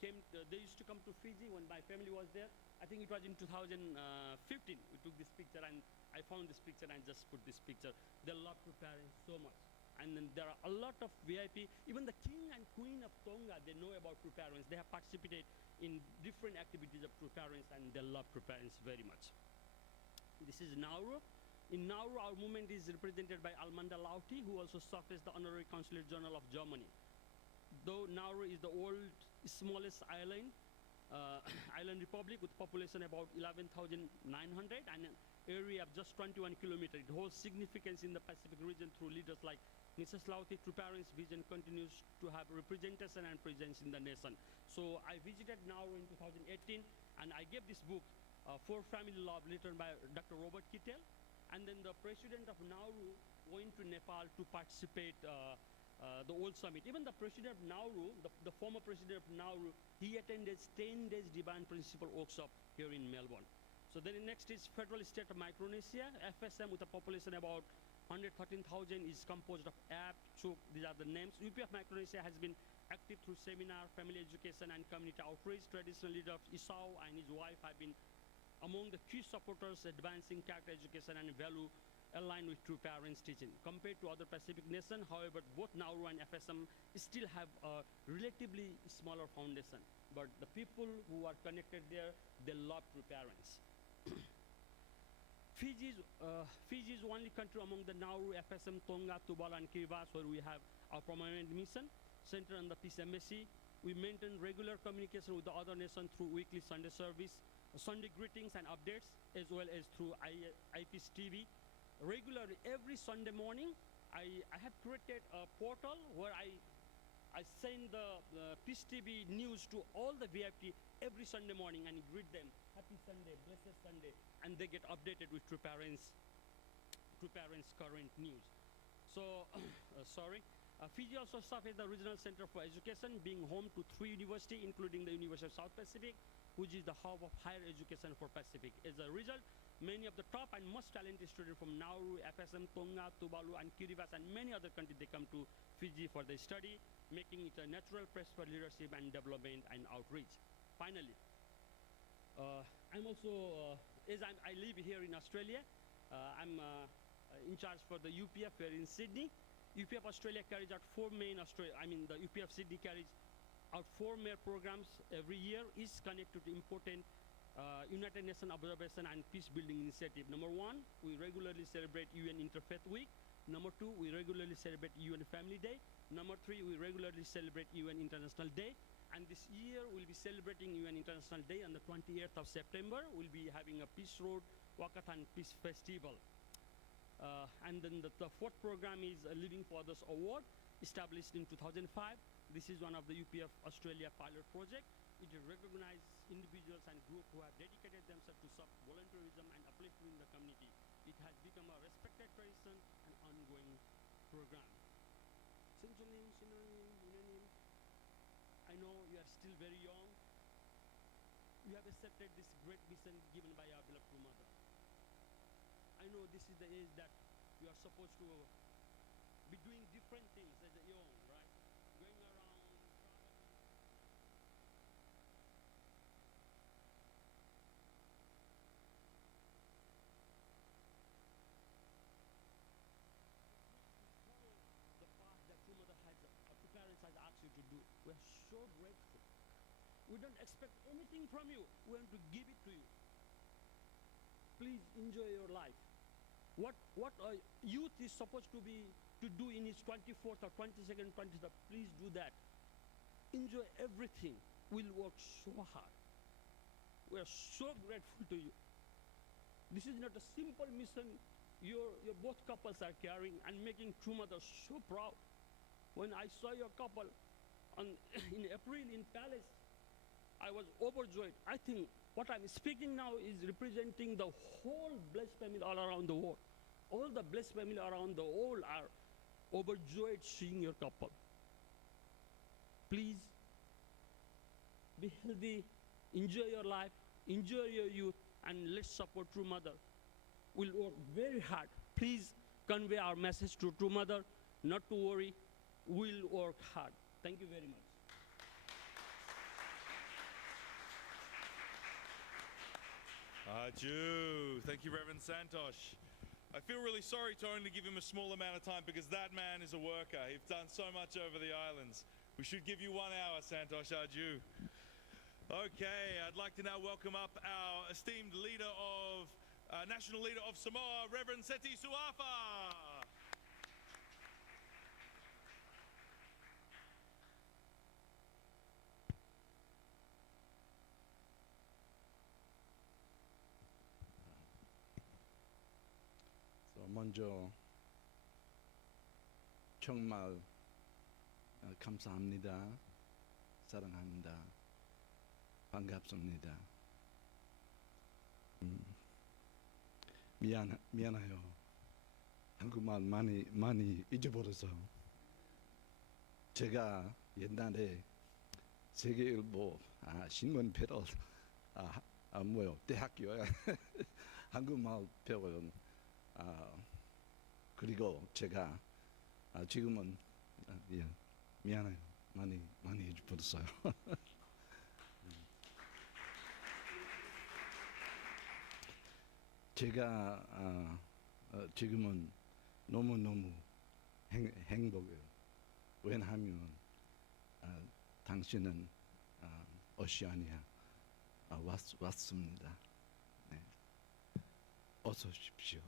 used to come to Fiji when my family was there. I think it was in 2015 we took this picture, and I found this picture and just put this picture. They love true parents so much. And then there are a lot of VIP, even the King and Queen of Tonga, they know about true parents. They have participated in different activities of true parents, and they love true parents very much. This is Nauru. In Nauru, our movement is represented by Almanda Lauti, who also serves as the Honorary Consulate General of Germany. Though Nauru is the smallest island, island republic with population about 11,900 and an area of just 21 kilometers. It holds significance in the Pacific region through leaders like Mrs. Lauti. True Parents Vision continues to have representation and presence in the nation. So I visited Nauru in 2018, and I gave this book, For Family Love, written by Dr. Robert Kittel. And then the president of Nauru went to Nepal to participate the World Summit. Even the president of Nauru, the former president of Nauru, he attended 10 days Divine Principle workshop here in Melbourne. So then the next is Federal State of Micronesia, FSM, with a population about 113,000, is composed of App, Chuk, these are the names. UP of Micronesia has been active through seminar, family education, and community outreach. Traditional leader of Isao and his wife have been among the key supporters advancing character education and value aligned with true parents teaching. Compared to other Pacific nations, however, both Nauru and FSM still have a relatively smaller foundation. But the people who are connected there, they love true parents. Fiji is only country among the Nauru, FSM, Tonga, Tuvalu, and Kiribati where we have our permanent mission centered on the Peace Embassy. We maintain regular communication with the other nations through weekly Sunday service, Sunday greetings and updates, as well as through IPS TV. Regularly, every Sunday morning, I have created a portal where I send the Peace TV news to all the VIP every Sunday morning and greet them. Happy Sunday, blessed Sunday, and they get updated with True Parents current news. So, Fiji also serves as the regional center for education, being home to 3 universities, including the University of South Pacific, which is the hub of higher education for Pacific. As a result, many of the top and most talented students from Nauru, FSM, Tonga, Tuvalu, and Kiribati, and many other countries, they come to Fiji for their study, making it a natural place for leadership and development and outreach. Finally, I'm also, I live here in Australia, I'm in charge for the UPF here in Sydney. UPF Australia carries out the UPF Sydney carries out 4 major programs every year, is connected to important United Nations Observation and Peace Building Initiative. Number 1, we regularly celebrate UN Interfaith Week. Number 2, we regularly celebrate UN Family Day. Number 3, we regularly celebrate UN International Day. And this year, we'll be celebrating UN International Day on the 28th of September. We'll be having a Peace Road Walkathon Peace Festival. And then the 4th program is a Living Fathers Award, established in 2005. This is one of the UPF Australia pilot project. It recognizes individuals and groups who have dedicated themselves to volunteerism and uplifting the community. It has become a respected tradition and ongoing program. Sinchunim, Yunanim, I know you are still very young. You have accepted this great mission given by our beloved Mother. I know this is the age that you are supposed to be doing different things as a young, right? Going around, the path that True Mother has, two parents has asked you to do. We are so grateful. We don't expect anything from you. We want to give it to you. Please enjoy your life. What a youth is supposed to do in his 24th or 22nd, 23rd, please do that. Enjoy everything. We'll work so hard. We are so grateful to you. This is not a simple mission your both couples are carrying and making True Mother so proud. When I saw your couple in April in Palace, I was overjoyed. I think what I'm speaking now is representing the whole blessed family all around the world. All the blessed family around the world are overjoyed seeing your couple. Please be healthy, enjoy your life, enjoy your youth, and let's support True Mother. We'll work very hard. Please convey our message to True Mother, not to worry, we'll work hard. Thank you very much. Aju. Thank you, Reverend Santosh. I feel really sorry to only give him a small amount of time because that man is a worker. He's done so much over the islands. We should give you 1 hour, Santosh Aju. Okay, I'd like to now welcome up our esteemed leader of, National Leader of Samoa, Reverend Seti Suafa. 먼저 정말 감사합니다. 사랑합니다. 반갑습니다. 미안해요. 한국말 많이 잊어버려서. 제가 옛날에 세계일보 신문 패러 대학교에 한국말 배워요. 그리고 제가 지금은 미안해요. 많이 잊어버렸어요. 제가 지금은 너무너무 행복해요. 왜냐하면 당신은 오시아니아 왔습니다. 네. 어서 오십시오.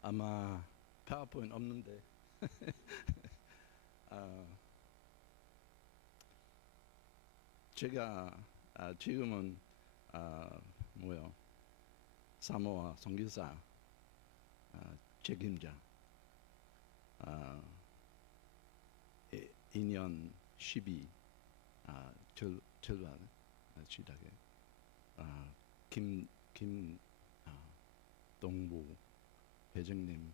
아마 파워포인트 없는데 제가 지금은 사모아 선교사 책임자 2년 12 출발 시작에 동부 회장님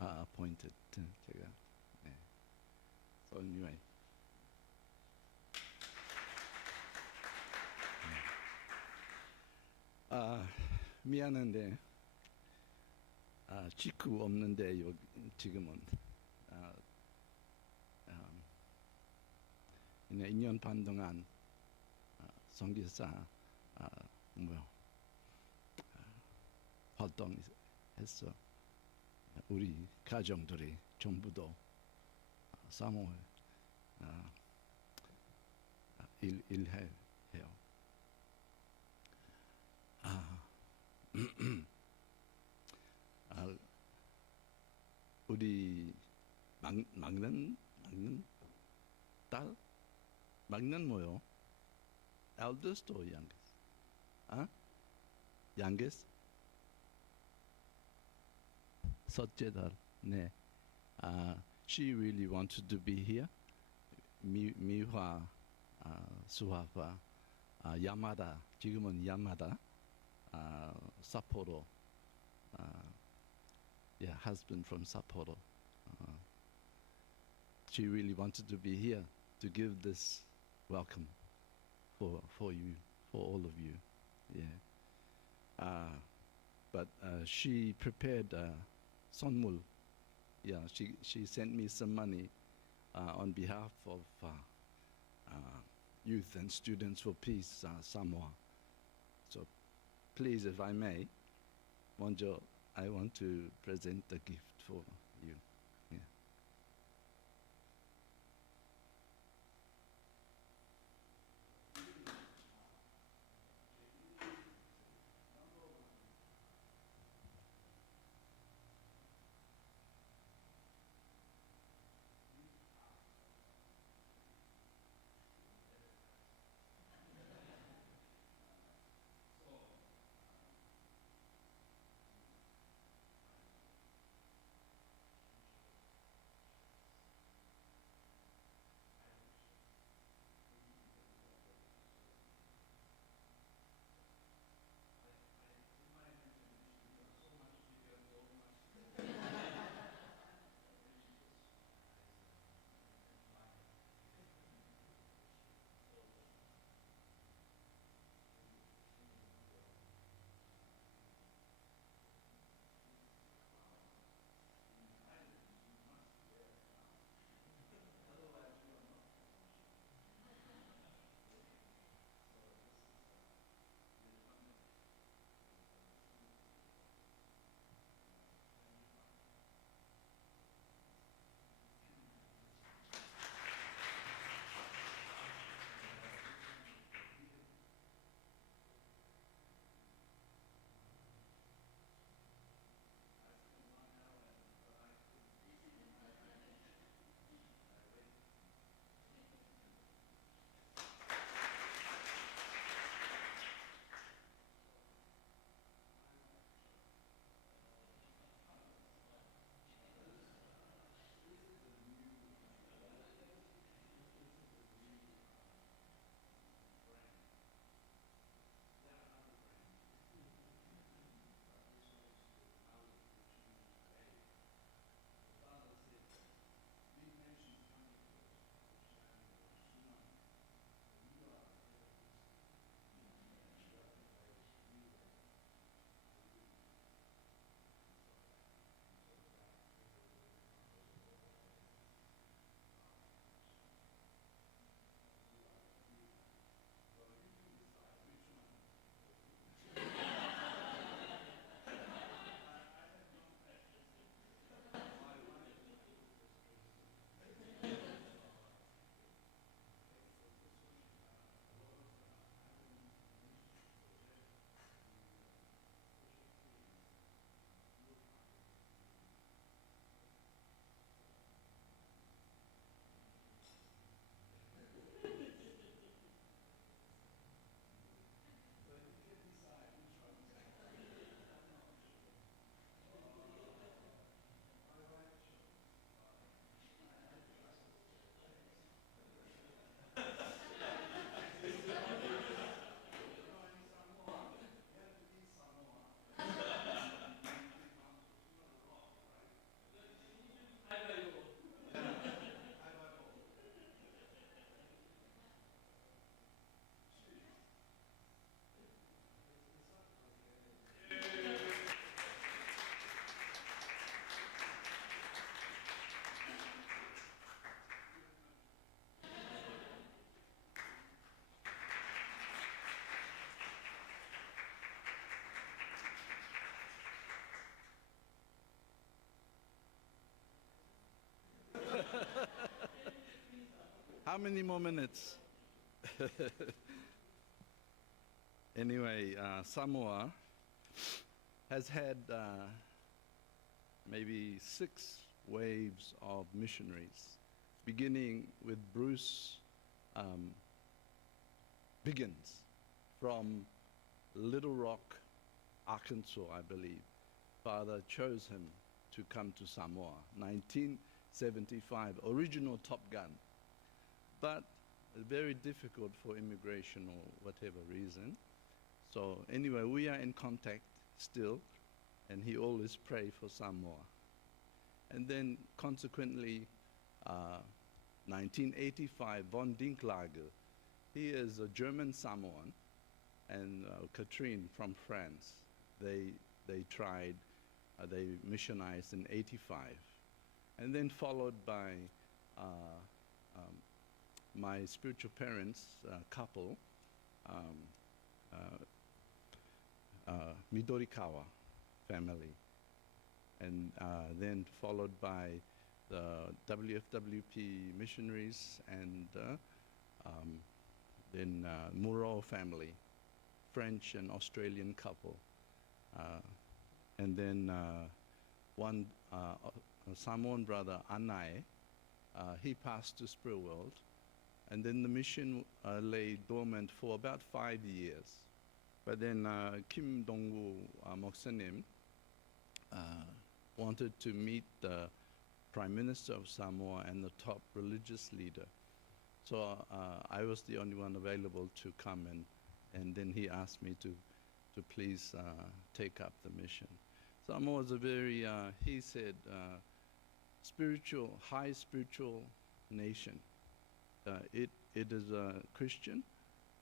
appointed 제가 네. So anyway, 미안한데 직구 없는데 지금은 이제 2년 반 동안 선교사 활동했어. 우리 가정들이 전부도 사모에 일해요. 우리 막는 딸 막는 뭐요? Eldest or youngest? Youngest? 첫째 딸. 네. She really wanted to be here. 미화, 수화화, 야마다. 지금은 야마다. Sapporo. Yeah, husband from Sapporo. She really wanted to be here to give this welcome for you, for all of you. Yeah. But she prepared 선물. Yeah, she sent me some money on behalf of Youth and Students for Peace, Samoa. So please, if I may, 먼저 I want to present the gift for you. Yeah. How many more minutes? Anyway, Samoa has had maybe 6 waves of missionaries, beginning with Bruce Biggins from Little Rock, Arkansas, I believe. Father chose him to come to Samoa, 1975, original Top Gun. But very difficult for immigration or whatever reason. So anyway, we are in contact still, and he always pray for Samoa. And then consequently, 1985, von Dinklage, he is a German Samoan, and Catherine from France. They tried, they missionized in 85. And then followed by my spiritual parents, couple, Midorikawa family. And then followed by the WFWP missionaries and then Muro family, French and Australian couple. And then one Samoan brother, Anai, he passed to Spirit World. And then the mission lay dormant for about 5 years. But then Kim Dong-woo Moksanim wanted to meet the Prime Minister of Samoa and the top religious leader. So I was the only one available to come, and then he asked me to please take up the mission. Samoa is a very, he said, high spiritual nation. It is a Christian,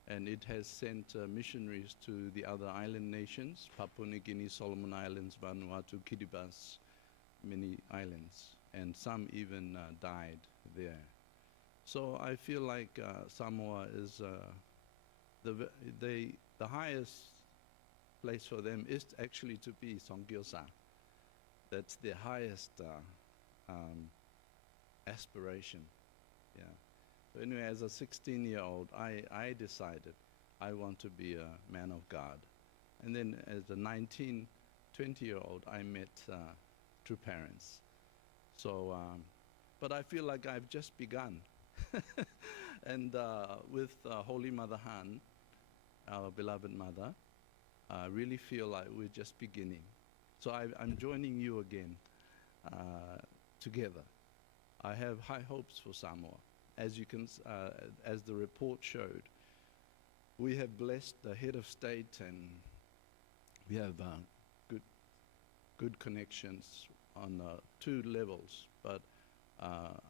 and it has sent missionaries to the other island nations, Papua New Guinea, Solomon Islands, Vanuatu, Kiribati, many islands, and some even died there. So I feel like Samoa is the highest place for them is actually to be Songgyosa. That's the highest aspiration. Yeah. So anyway, as a 16-year-old, I decided I want to be a man of God. And then as a 19, 20-year-old, I met true parents. So, but I feel like I've just begun. And with Holy Mother Han, our beloved mother, I really feel like we're just beginning. So I'm joining you again together. I have high hopes for Samoa. As you can, as the report showed, we have blessed the head of state, and we have good connections on 2 levels. But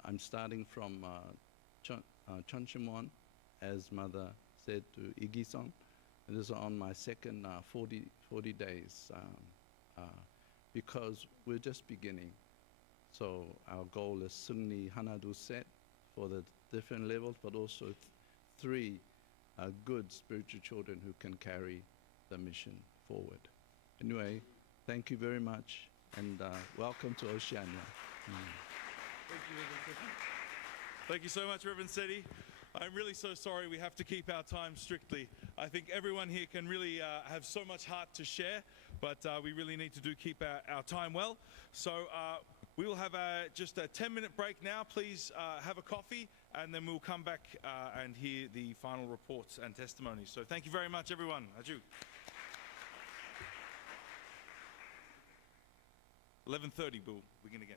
I'm starting from Chonchimon, as Mother said, to Igison. And this is on my second 40 days, because we're just beginning. So our goal is Sungni Hanadu Set for the different levels, but also 3 good spiritual children who can carry the mission forward. Anyway, thank you very much, and welcome to Oceania. Thank you, Reverend Seti. Thank you so much, Reverend Seti. I'm really so sorry we have to keep our time strictly. I think everyone here can really have so much heart to share, but we really need to keep our time well. So we will have just a 10-minute break now. Please have a coffee, and then we'll come back and hear the final reports and testimonies. So thank you very much, everyone. Adieu. 11:30, we'll begin again.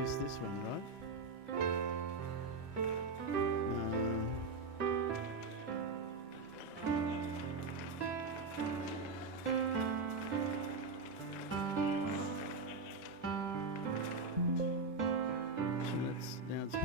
introduce this one, right? So that's now it's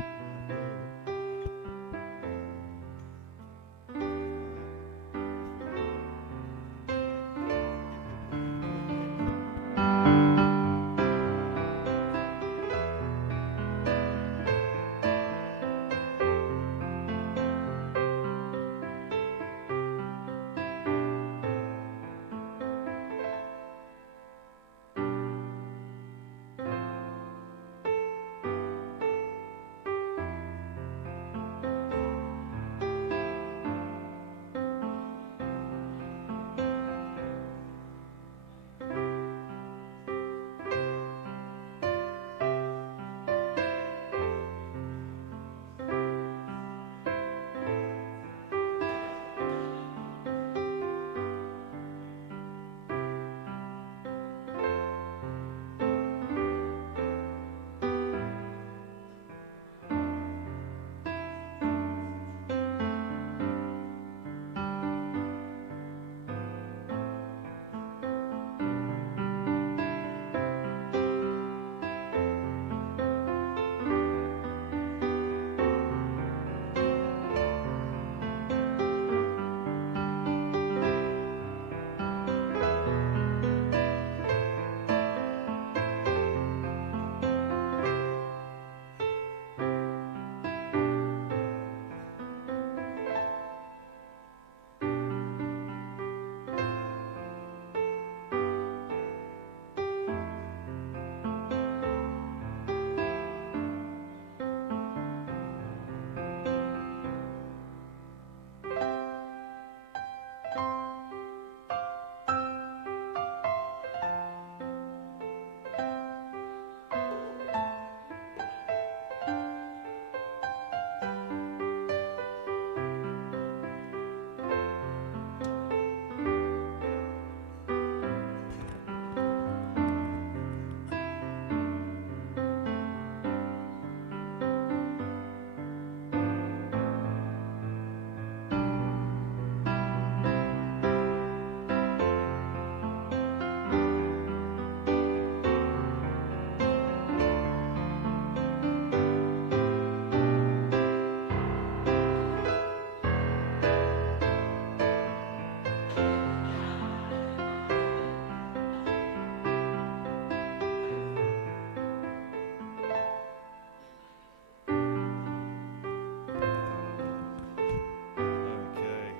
Okay.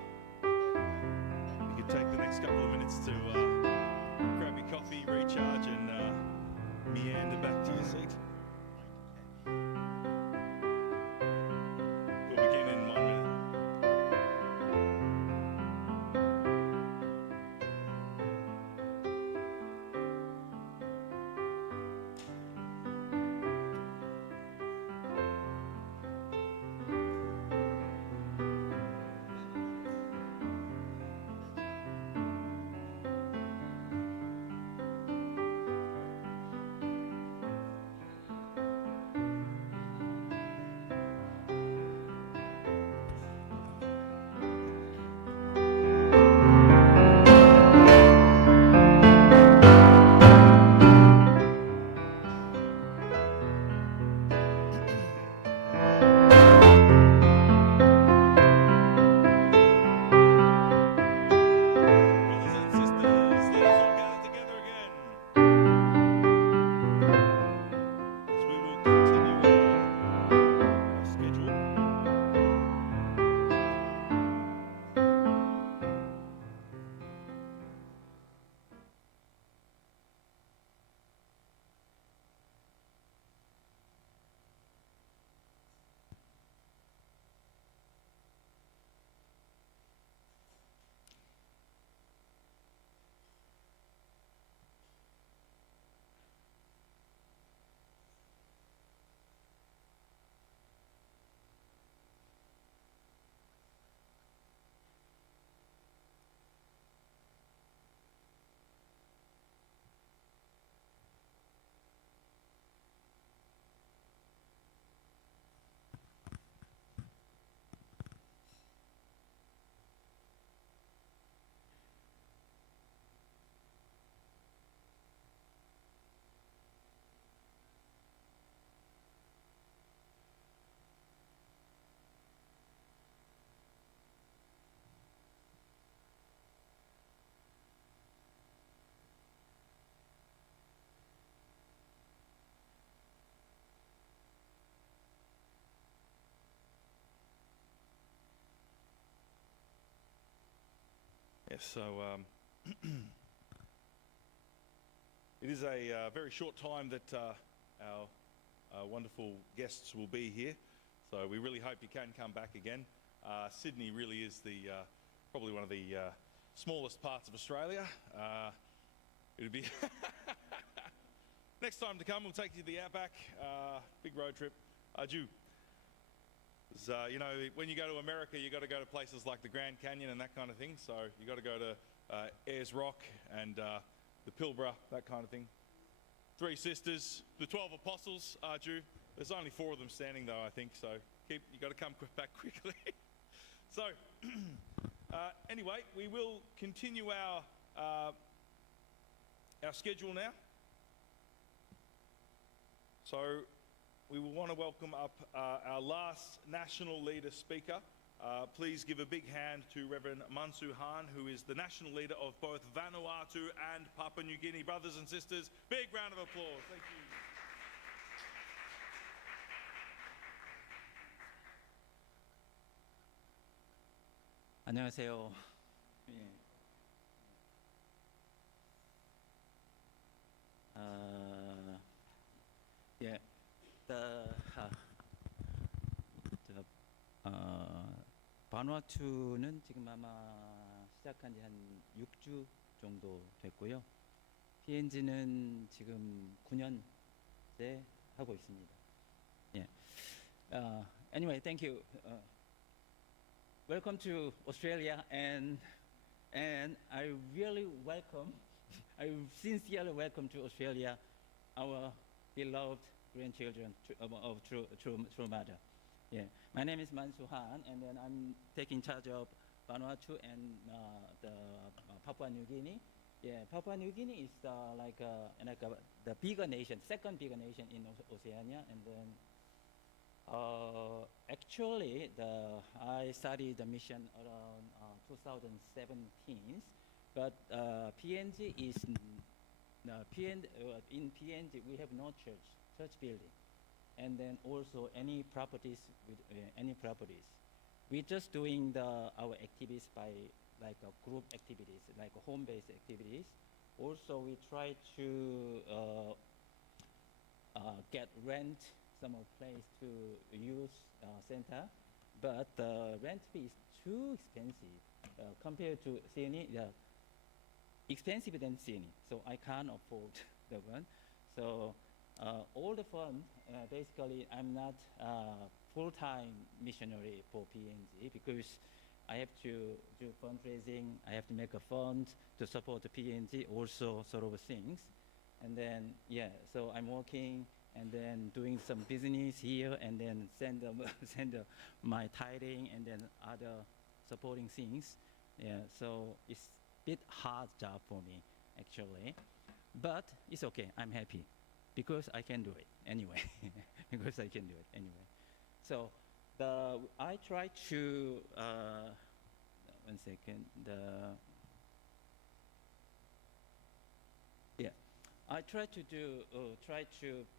You can take the next couple of minutes to grab your coffee, recharge, and meander back to your seat. We'll begin in 1 minute. Yes, so it is a very short time that our wonderful guests will be here. So we really hope you can come back again. Sydney really is the probably one of the smallest parts of Australia. It'll be next time to come. We'll take you to the outback. Big road trip. Ju. You know, when you go to America, you got to go to places like the Grand Canyon and that kind of thing. So you got to go to Ayers Rock and the Pilbara, that kind of thing. Three sisters, the 12 apostles, Ju. There's only 4 of them standing though, I think. So you got to come back quickly. So anyway, we will continue our schedule now. So we will want to welcome up our last national leader speaker. Please give a big hand to Reverend Mansu Han, who is the national leader of both Vanuatu and Papua New Guinea. Brothers and sisters, big round of applause. Thank you. 안녕하세요. 예. 예. 바누아투는 지금 아마 시작한 지 한 6주 정도 됐고요. PNG는 지금 9년째 하고 있습니다. 예. Anyway, thank you. Welcome to Australia, and I really welcome, I sincerely welcome to Australia our beloved grandchildren of True Mother. Yeah, my name is Mansu Han, and then I'm taking charge of Vanuatu and the Papua New Guinea. Yeah, Papua New Guinea is the bigger nation, second bigger nation in Oceania, and then actually I started the mission around 2017, but PNG is in PNG we have no church building, and then also any properties with any properties. We're just doing our activities by like group activities, like home-based activities. Also, we try to get rent some place to use center, but the rent fee is too expensive compared to CNE. Expensive than CNE, so I can't afford the one. So all the fund, basically, I'm not full-time missionary for PNG because I have to do fundraising. I have to make a fund to support the PNG, also sort of things. And then, yeah, so I'm working and then doing some business here and then send my tithing and then other supporting things. Yeah, so it's a bit hard job for me, actually. But it's okay, I'm happy because I can do it anyway. Because I can do it anyway. So I try to, one second, I try to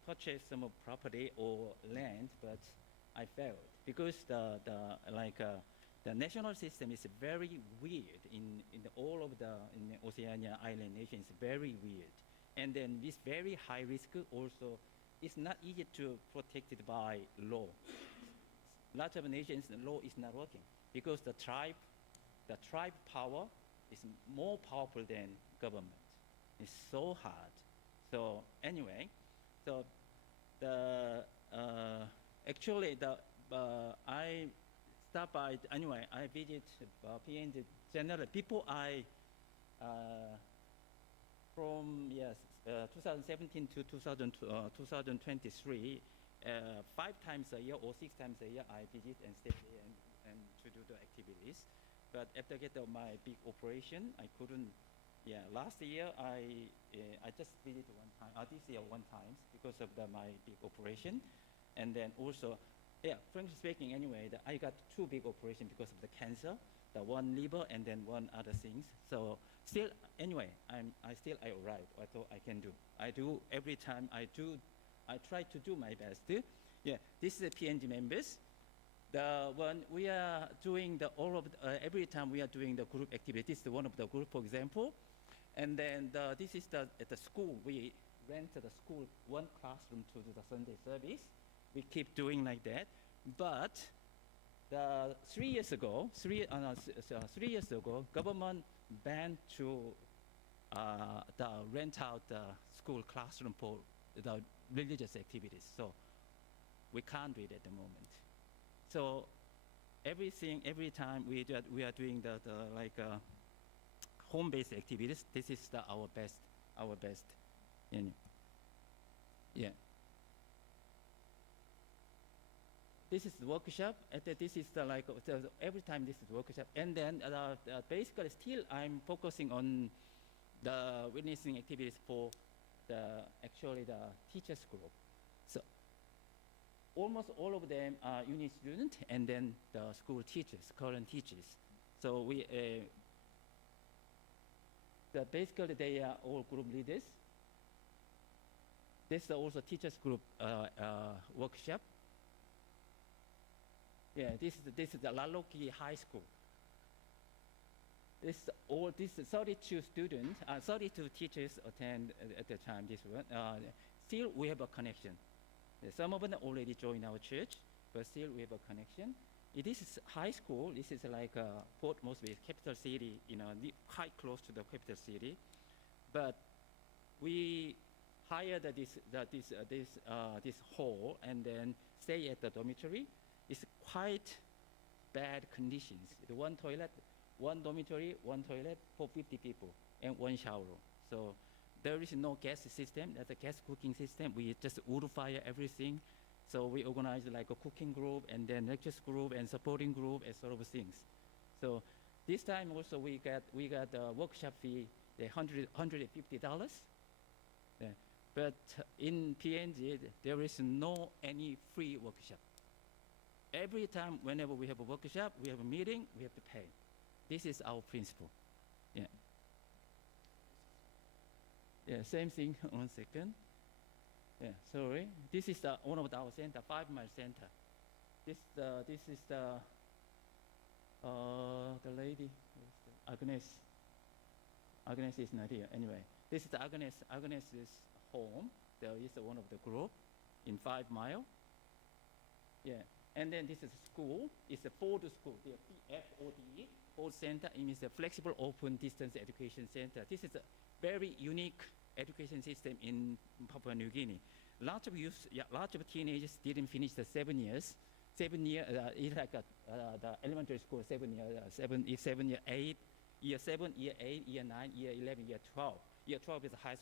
purchase some property or land, but I failed because the national system is very weird in all of the Oceania island nations. Very weird, and then this very high risk also is not easy to protected by law. Lots of nations, the law is not working because the tribe power is more powerful than government. It's so hard. So anyway, so I stop by anyway. I visit PNG generally. People from 2017 to 2023, 5 times a year or 6 times a year I visit and stay there and to do the activities. But after get my big operation, I couldn't. Yeah, last year I just visited one time. This year one time because of my big operation, and then also, frankly speaking, anyway, I got 2 big operations because of the cancer, the one liver and then one other things. So still, anyway, I arrive. I thought I can do. I do every time. I try to do my best. Yeah, this is the PNG members. The when we are doing the all of every time we are doing the group activities, the one of the group, for example, and then this is at the school. We rent the school one classroom to do the Sunday service. We keep doing like that, but 3 years ago, 3 years ago, government banned to rent out the school classroom for the religious activities. So we can't do it at the moment. So every time we are doing the home-based activities. This is our best. Yeah. This is the workshop. This is every time this is workshop, and then basically still I'm focusing on the witnessing activities for the teachers group. So almost all of them are uni students, and then the school teachers, current teachers. So we basically they are all group leaders. This is also teachers group workshop. Yeah, this is the Laloki High School. This 32 students, 32 teachers attend at the time. This one, still we have a connection. Some of them already joined our church, but still we have a connection. This is high school. This is like Port Moresby, capital city. Quite close to the capital city, but we hired this hall and then stay at the dormitory. It's quite bad conditions. The one toilet, one dormitory, one toilet for 50 people, and one shower room. So there is no gas system. That's a gas cooking system. We just wood fire everything. So we organize like a cooking group and then lectures group and supporting group and sort of things. So this time also we got the workshop fee, the $150. Yeah. But in PNG there is no any free workshop. Every time, whenever we have a workshop, we have a meeting, we have to pay. This is our principle. Yeah. Yeah, same thing. 1 second. Yeah, sorry. This is one of our center, 5 Mile Center. This is the lady, Agnes. Agnes is not here. Anyway, this is the Agnes's home. There is one of the group in 5 Mile. Yeah. And then this is a school. It's a Ford school. The FOD, Ford Center, it means a Flexible Open Distance Education Center. This is a very unique education system in Papua New Guinea. Lots of youth, lots of teenagers didn't finish the 7 years. 7 year, it's like the elementary school, 7 year, 7 year 8, year 7, year 8, year 9, year 11, year 12. Year 12 is high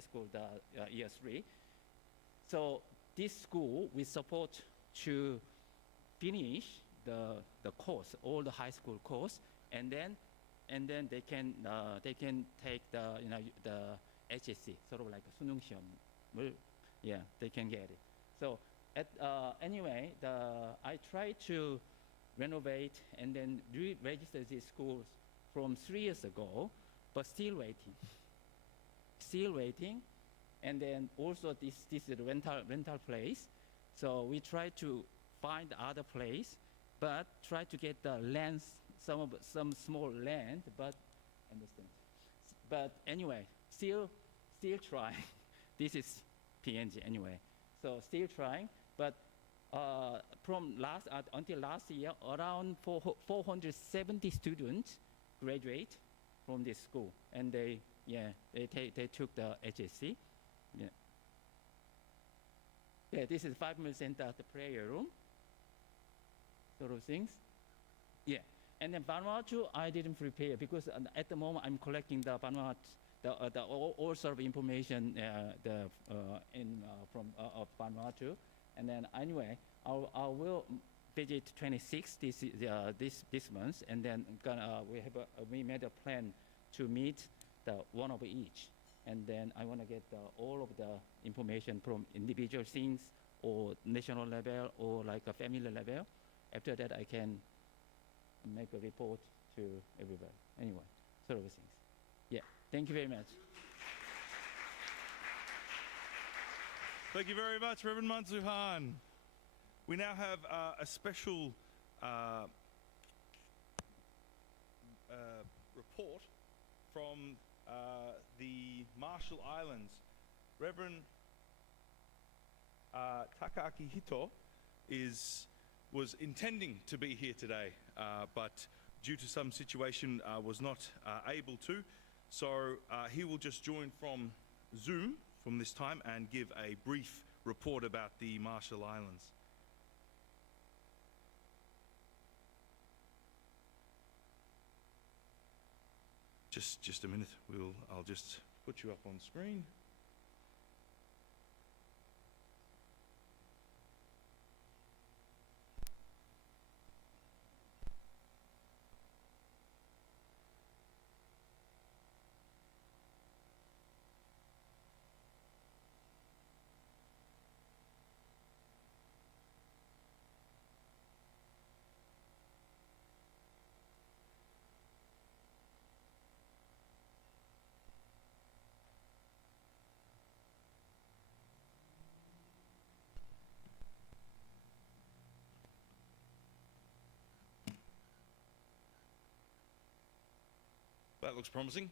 school, year 3. So this school we support to finish the course, all the high school course, and then they can take the HSC, sort of like a Sunung Siom. Yeah, they can get it. So anyway, I try to renovate and then re-register these schools from 3 years ago, but still waiting. And then also this is a rental place. So we try to find other place, but try to get the land, some small land, but understand. But anyway, still trying. This is PNG anyway. So still trying, but from until last year, around 470 students graduate from this school, and they took the HSC. Yeah. Yeah, this is 5 Mile Center, the prayer room, sort of things. Yeah, and then Vanuatu, I didn't prepare because at the moment I'm collecting the Vanuatu, all sort of information from Vanuatu, and then anyway, I will visit 26 this month, and then we made a plan to meet one of each. And then I want to get all of the information from individual things or national level or like a family level. After that, I can make a report to everybody. Anyway, sort of things. Yeah, thank you very much. Thank you very much, Reverend Mansuhan. We now have a special report from the Marshall Islands. Reverend Takaaki Hito was intending to be here today, but due to some situation was not able to. So he will just join from Zoom from this time and give a brief report about the Marshall Islands. Just a minute. I'll just put you up on screen. That looks promising.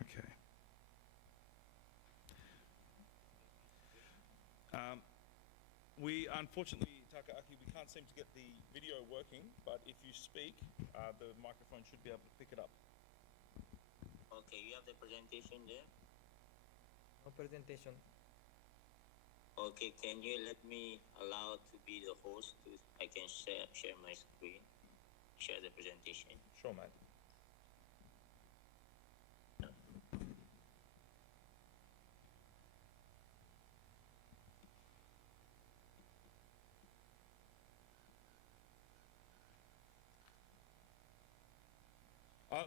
Okay. We unfortunately, Takaaki, we can't seem to get the video working, but if you speak, the microphone should be able to pick it up. Okay, you have the presentation there? No presentation. Okay, can you let me allow to be the host to I can share my screen, share the presentation. Sure, mate.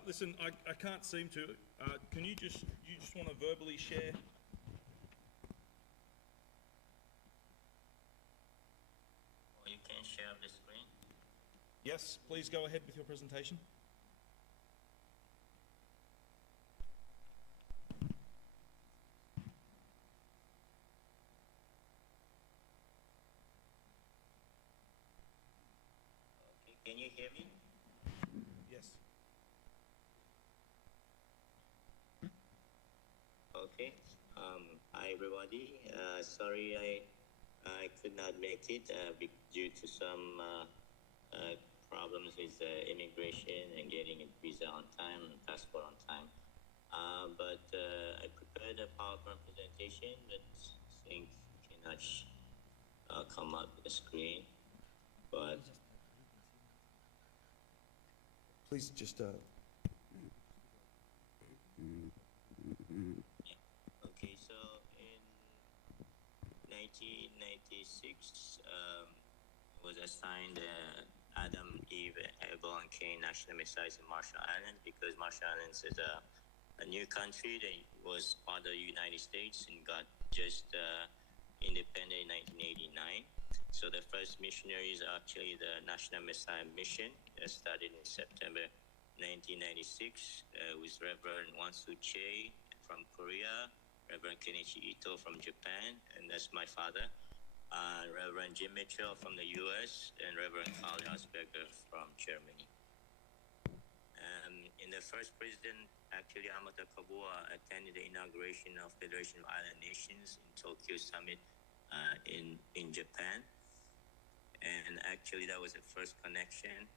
Listen, I can't seem to. Can you just want to verbally share? Or you can share the screen. Yes, please go ahead with your presentation. Okay, can you hear me? Yes. Okay. Hi everybody. Sorry I could not make it due to some problems with immigration and getting a visa on time and passport on time. But I prepared a PowerPoint presentation, but I think cannot come up with the screen. But Please just. okay, so in 1996, was assigned Adam, Eve, Abel, and Cain National Missionaries in Marshall Islands because Marshall Islands is a new country that was part of the United States and got just independent in 1989. So the first missionaries are actually the National Messiah Mission that started in September 1996 with Reverend Wansu Che from Korea, Reverend Kenichi Ito from Japan, and that's my father, Reverend Jim Mitchell from the U.S., and Reverend Carl Asperger from Germany. In the first president, actually, Amata Kabua attended the inauguration of Federation of Island Nations in Tokyo Summit in Japan. And actually, that was the first connection.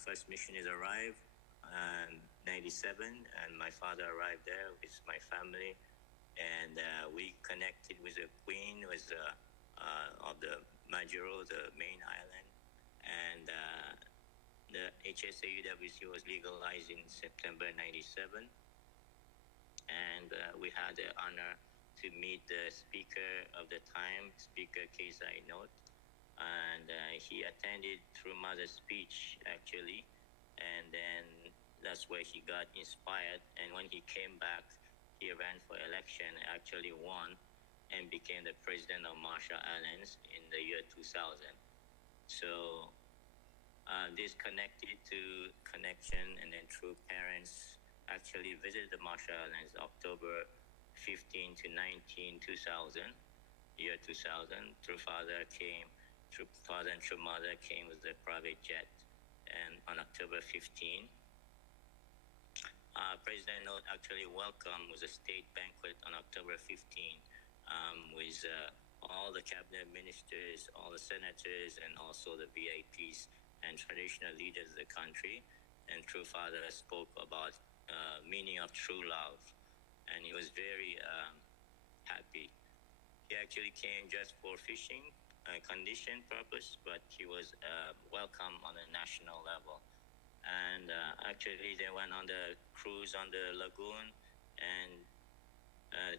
First missionaries arrived in 97, and my father arrived there with my family. And we connected with the Queen, of the Majuro, the main island. And the HSAUWC was legalized in September 97. And we had the honor to meet the speaker of the time, Speaker Keizai Note. And he attended through mother's speech, actually. And then that's where he got inspired. And when he came back, he ran for election, actually won. and became the president of Marshall Islands in the year 2000. So this connected to connection, and then True parents actually visited the Marshall Islands October 15 to 19, 2000, year 2000. True father and True mother came with a private jet, and on October 15, President Note actually welcomed with a state banquet on October 15 with all the cabinet ministers, all the senators, and also the VIPs and traditional leaders of the country. And True Father spoke about meaning of true love, and he was very happy. He actually came just for fishing condition purpose, but he was welcome on a national level. And actually, they went on the cruise on the lagoon, and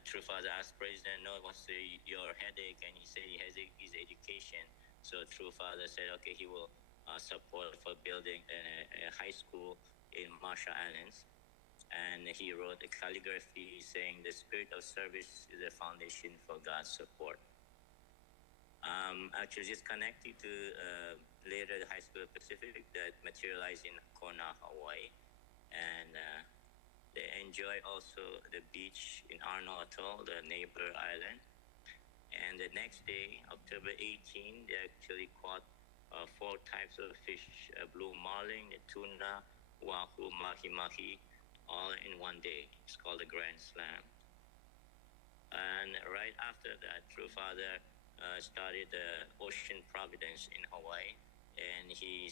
True Father asked President, "No, what's your headache?" And he said he has his education. So True Father said, "Okay, he will support for building a high school in Marshall Islands." And he wrote a calligraphy saying, "The spirit of service is the foundation for God's support." Actually, it's connected to later the High School Pacific that materialized in Kona, Hawaii. And they enjoy also the beach in Arno Atoll, the neighbor island. And the next day, October 18, they actually caught 4 types of fish, blue marlin, tuna, wahoo, mahi-mahi, all in one day. It's called the Grand Slam. And right after that, True Father started the Ocean Providence in Hawaii, and he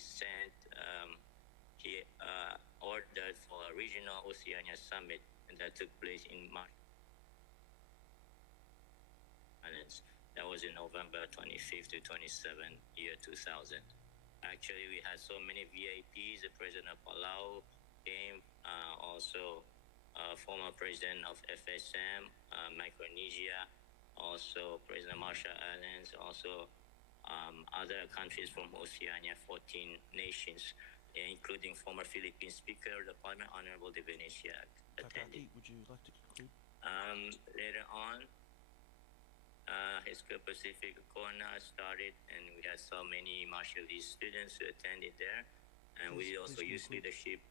ordered for a regional Oceania summit that took place in March. That was in November 25th to 27th, year 2000. Actually, we had so many VIPs. The president of Palau came, also former president of FSM, Micronesia, also President Marshall Islands, also other countries from Oceania, 14 nations, including former Philippine Speaker of the Parliament, Honorable De Venecia, attended. Would you like to conclude? Later on, High School Pacific Kona started, and we had so many Marshallese students who attended there. And we also youth leadership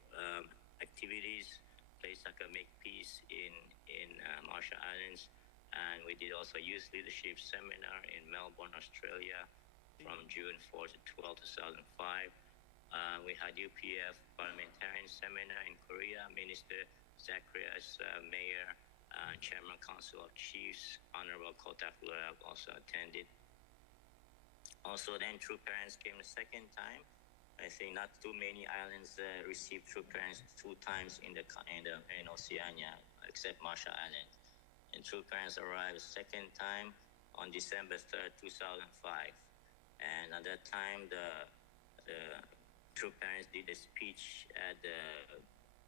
activities, place like a Make Peace in Marshall Islands. And we did also youth leadership seminar in Melbourne, Australia from June 4 to 12, 2005. We had UPF parliamentarian seminar in Korea. Minister Zacharias, Mayor, Chairman Council of Chiefs, Honorable Kota Flora also attended. Also then True Parents came the second time. I think not too many islands received True Parents 2 times in Oceania, except Marshall Islands. And True Parents arrived the second time on December 3rd, 2005. And at that time, the True Parents did a speech at the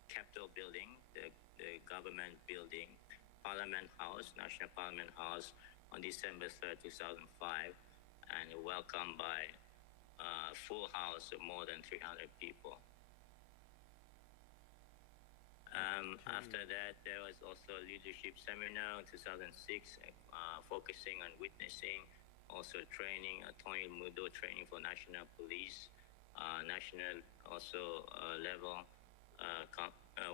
Capitol building, the government building, Parliament House, National Parliament House, on December 3rd, 2005, and welcomed by a full house of more than 300 people. After that, there was also a leadership seminar in 2006, focusing on witnessing, also training, Tony Mudo training for national police, national also level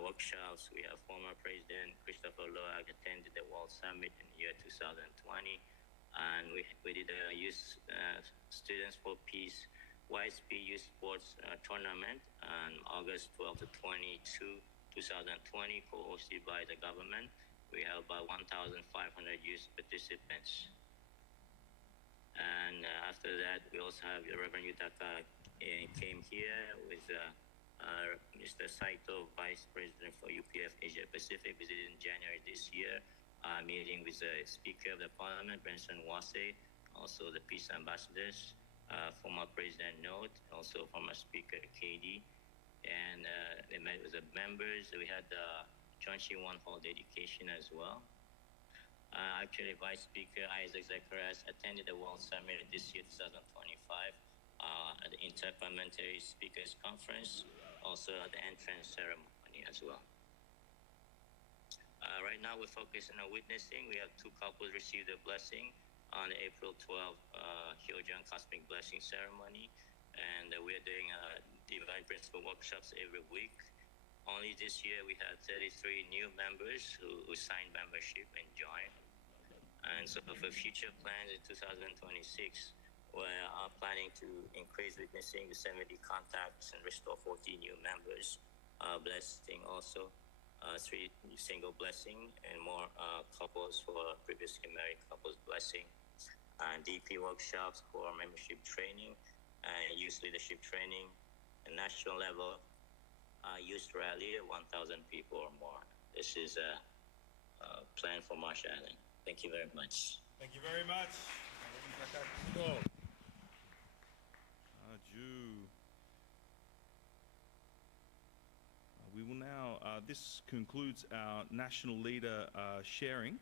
workshops. We have former President Christopher Loag attended the World Summit in the year 2020, and we did a youth Students for Peace YSP Youth Sports Tournament on August 12 to 22, 2020, co-hosted by the government. We have about 1,500 youth participants. And after that, we also have Reverend Yutaka came here with Mr. Saito, Vice President for UPF Asia Pacific, visited in January this year, meeting with the Speaker of the Parliament, Benson Wase, also the Peace Ambassadors, former President Note, also former Speaker KD, and they met with the members. We had the Chonchi One Hall dedication as well. Actually, Vice Speaker Isaac Zacharias attended the World Summit this year, 2025, at the Interparliamentary Speakers Conference, also at the entrance ceremony as well. Right now, now we're focusing on witnessing. We have 2 couples receive their blessing on April 12th, Hyojang Cosmic Blessing Ceremony. And we're doing Divine Principle workshops every week. Only this year we had 33 new members who signed membership and joined. And so for future plans in 2026, we're planning to increase witnessing to 70 contacts and restore 40 new members. Blessing also 3 single blessing and more couples for previously married couples blessing. DP workshops for membership training and youth leadership training. And national level youth rally, 1,000 people or more. This is a plan for Marsh Island. Thank you very much. Thank you very much. We will now, this concludes our national leader sharing,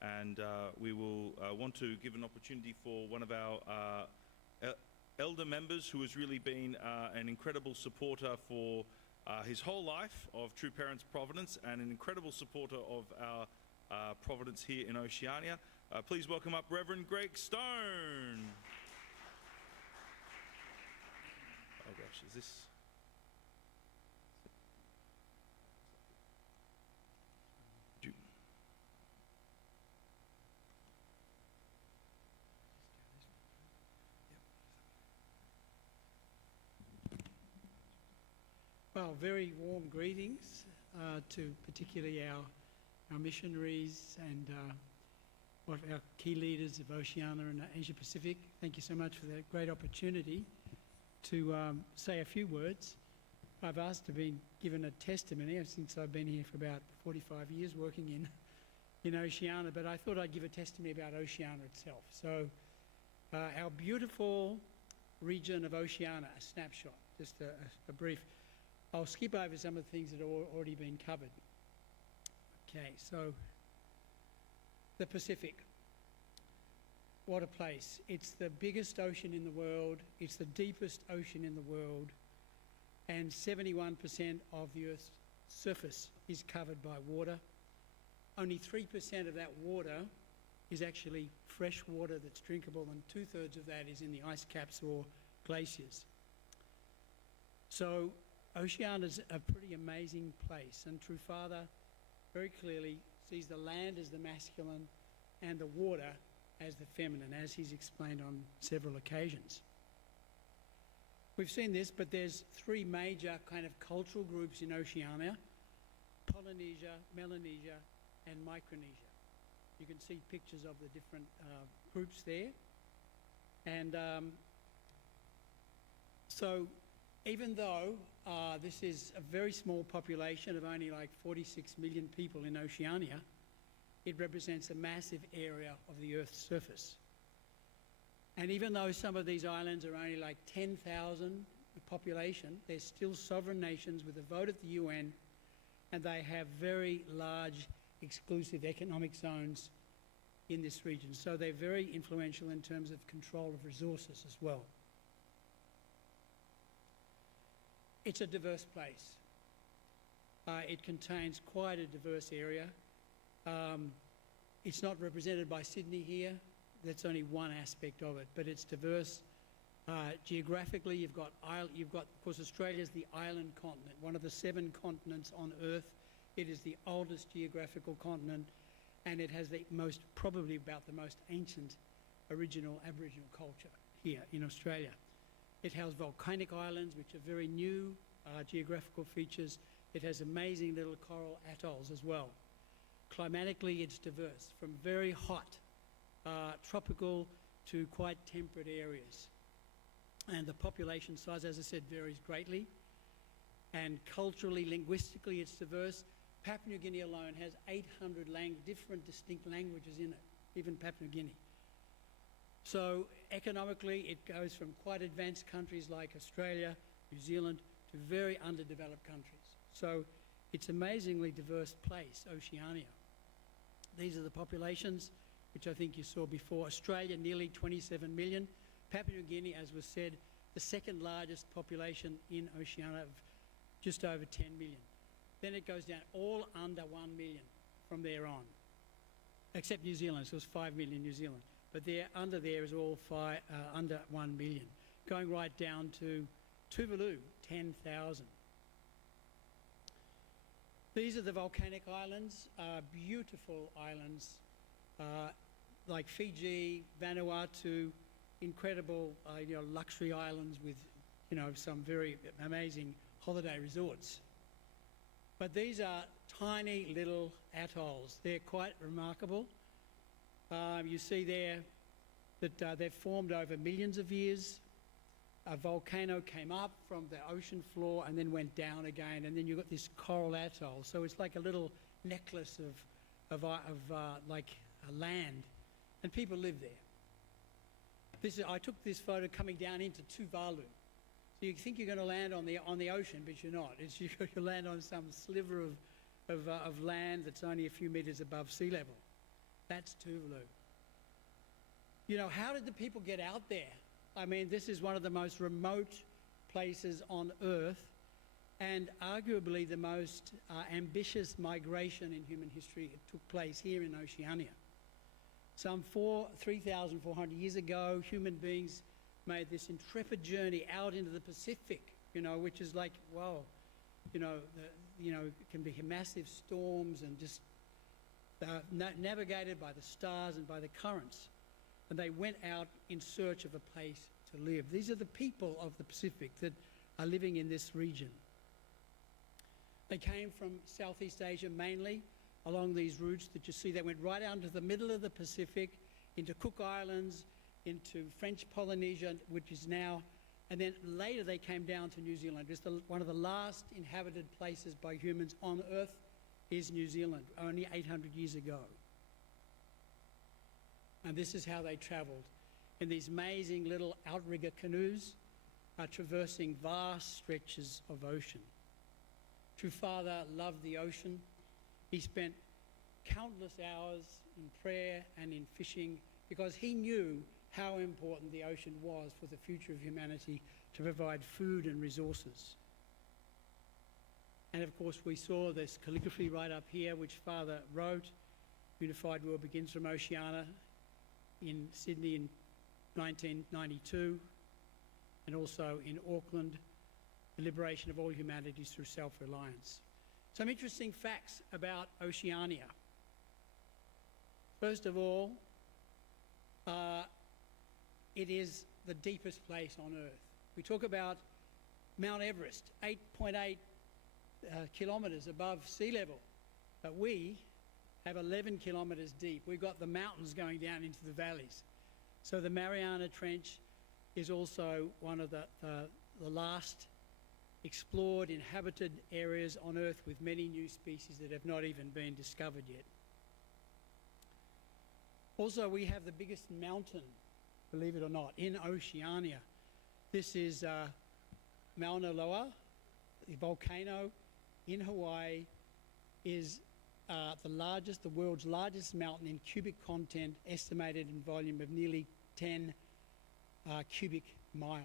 and we will want to give an opportunity for one of our elder members who has really been an incredible supporter for his whole life of True Parents Providence and an incredible supporter of our Providence here in Oceania. Please welcome up Reverend Greg Stone. Oh gosh, is this? Well, very warm greetings to particularly our missionaries and our key leaders of Oceania and Asia Pacific. Thank you so much for that great opportunity to say a few words. I've asked to be given a testimony since I've been here for about 45 years working in Oceania, but I thought I'd give a testimony about Oceania itself. So our beautiful region of Oceania, a snapshot, just a brief. I'll skip over some of the things that have already been covered. Okay, so the Pacific. What a place. It's the biggest ocean in the world. It's the deepest ocean in the world. And 71% of the Earth's surface is covered by water. Only 3% of that water is actually fresh water that's drinkable, and 2/3 of that is in the ice caps or glaciers. So Oceania's a pretty amazing place, and True Father very clearly sees the land as the masculine and the water as the feminine, as he's explained on several occasions. We've seen this, but there's 3 major kind of cultural groups in Oceania: Polynesia, Melanesia, and Micronesia. You can see pictures of the different groups there. And so even though this is a very small population of only like 46 million people in Oceania, it represents a massive area of the Earth's surface. And even though some of these islands are only like 10,000 population, they're still sovereign nations with a vote at the UN, and they have very large exclusive economic zones in this region. So they're very influential in terms of control of resources as well. It's a diverse place. It contains quite a diverse area. It's not represented by Sydney here. That's only one aspect of it, but it's diverse. Geographically, you've got, of course, Australia's the island continent, one of the 7 continents on Earth. It is the oldest geographical continent, and it has probably about the most ancient original Aboriginal culture here in Australia. It has volcanic islands, which are very new geographical features. It has amazing little coral atolls as well. Climatically, it's diverse, from very hot, tropical, to quite temperate areas. And the population size, as I said, varies greatly. And culturally, linguistically, it's diverse. Papua New Guinea alone has 800 different distinct languages in it, even Papua New Guinea. So economically, it goes from quite advanced countries like Australia, New Zealand, to very underdeveloped countries. So it's an amazingly diverse place, Oceania. These are the populations, which I think you saw before. Australia, nearly 27 million. Papua New Guinea, as was said, the 2nd largest population in Oceania of just over 10 million. Then it goes down all under 1 million. from there on, except New Zealand, so it was 5 million New Zealand. But under there is all under 1 million, going right down to Tuvalu, 10,000. These are the volcanic islands, beautiful islands like Fiji, Vanuatu, incredible luxury islands with some very amazing holiday resorts. But these are tiny little atolls. They're quite remarkable. You see there that they've formed over millions of years. A volcano came up from the ocean floor and then went down again, and then you've got this coral atoll. So it's like a little necklace of like a land, and people live there. I took this photo coming down into Tuvalu. So you think you're going to land on the ocean, but you're not. You land on some sliver of land that's only a few meters above sea level. That's Tuvalu. How did the people get out there? I mean, this is one of the most remote places on Earth, and arguably the most ambitious migration in human history. It took place here in Oceania. Some 3,400 years ago, human beings made this intrepid journey out into the Pacific, which is like, wow, it can be massive storms and just navigated by the stars and by the currents. And they went out in search of a place to live. These are the people of the Pacific that are living in this region. They came from Southeast Asia mainly, along these routes that you see. They went right out into the middle of the Pacific, into Cook Islands, into French Polynesia, which is now, and then later they came down to New Zealand. It's one of the last inhabited places by humans on Earth is New Zealand, only 800 years ago. And this is how they travelled, in these amazing little outrigger canoes, traversing vast stretches of ocean. True Father loved the ocean. He spent countless hours in prayer and in fishing because he knew how important the ocean was for the future of humanity to provide food and resources. And of course, we saw this calligraphy right up here, which Father wrote. Unified World Begins from Oceania in Sydney in 1992, and also in Auckland, the liberation of all humanities through self-reliance. Some interesting facts about Oceania. First of all, it is the deepest place on Earth. We talk about Mount Everest, 8.8 kilometres above sea level, but we have 11 kilometres deep. We've got the mountains going down into the valleys. So the Mariana Trench is also one of the last explored, inhabited areas on Earth with many new species that have not even been discovered yet. Also, we have the biggest mountain, believe it or not, in Oceania. This is Mauna Loa, the volcano in Hawaii, is the world's largest mountain in cubic content, estimated in volume of nearly 10 cubic miles.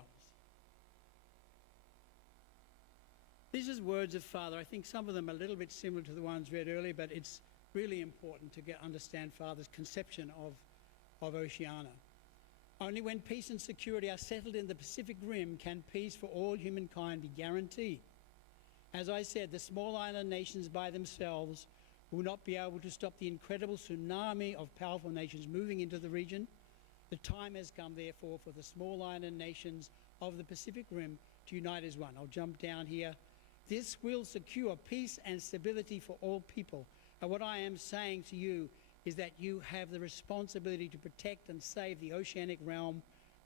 These are words of Father. I think some of them are a little bit similar to the ones read earlier, but it's really important to understand Father's conception of Oceania. Only when peace and security are settled in the Pacific Rim can peace for all humankind be guaranteed. As I said, the small island nations by themselves will not be able to stop the incredible tsunami of powerful nations moving into the region. The time has come, therefore, for the small island nations of the Pacific Rim to unite as one. I'll jump down here. This will secure peace and stability for all people. And what I am saying to you is that you have the responsibility to protect and save the oceanic realm,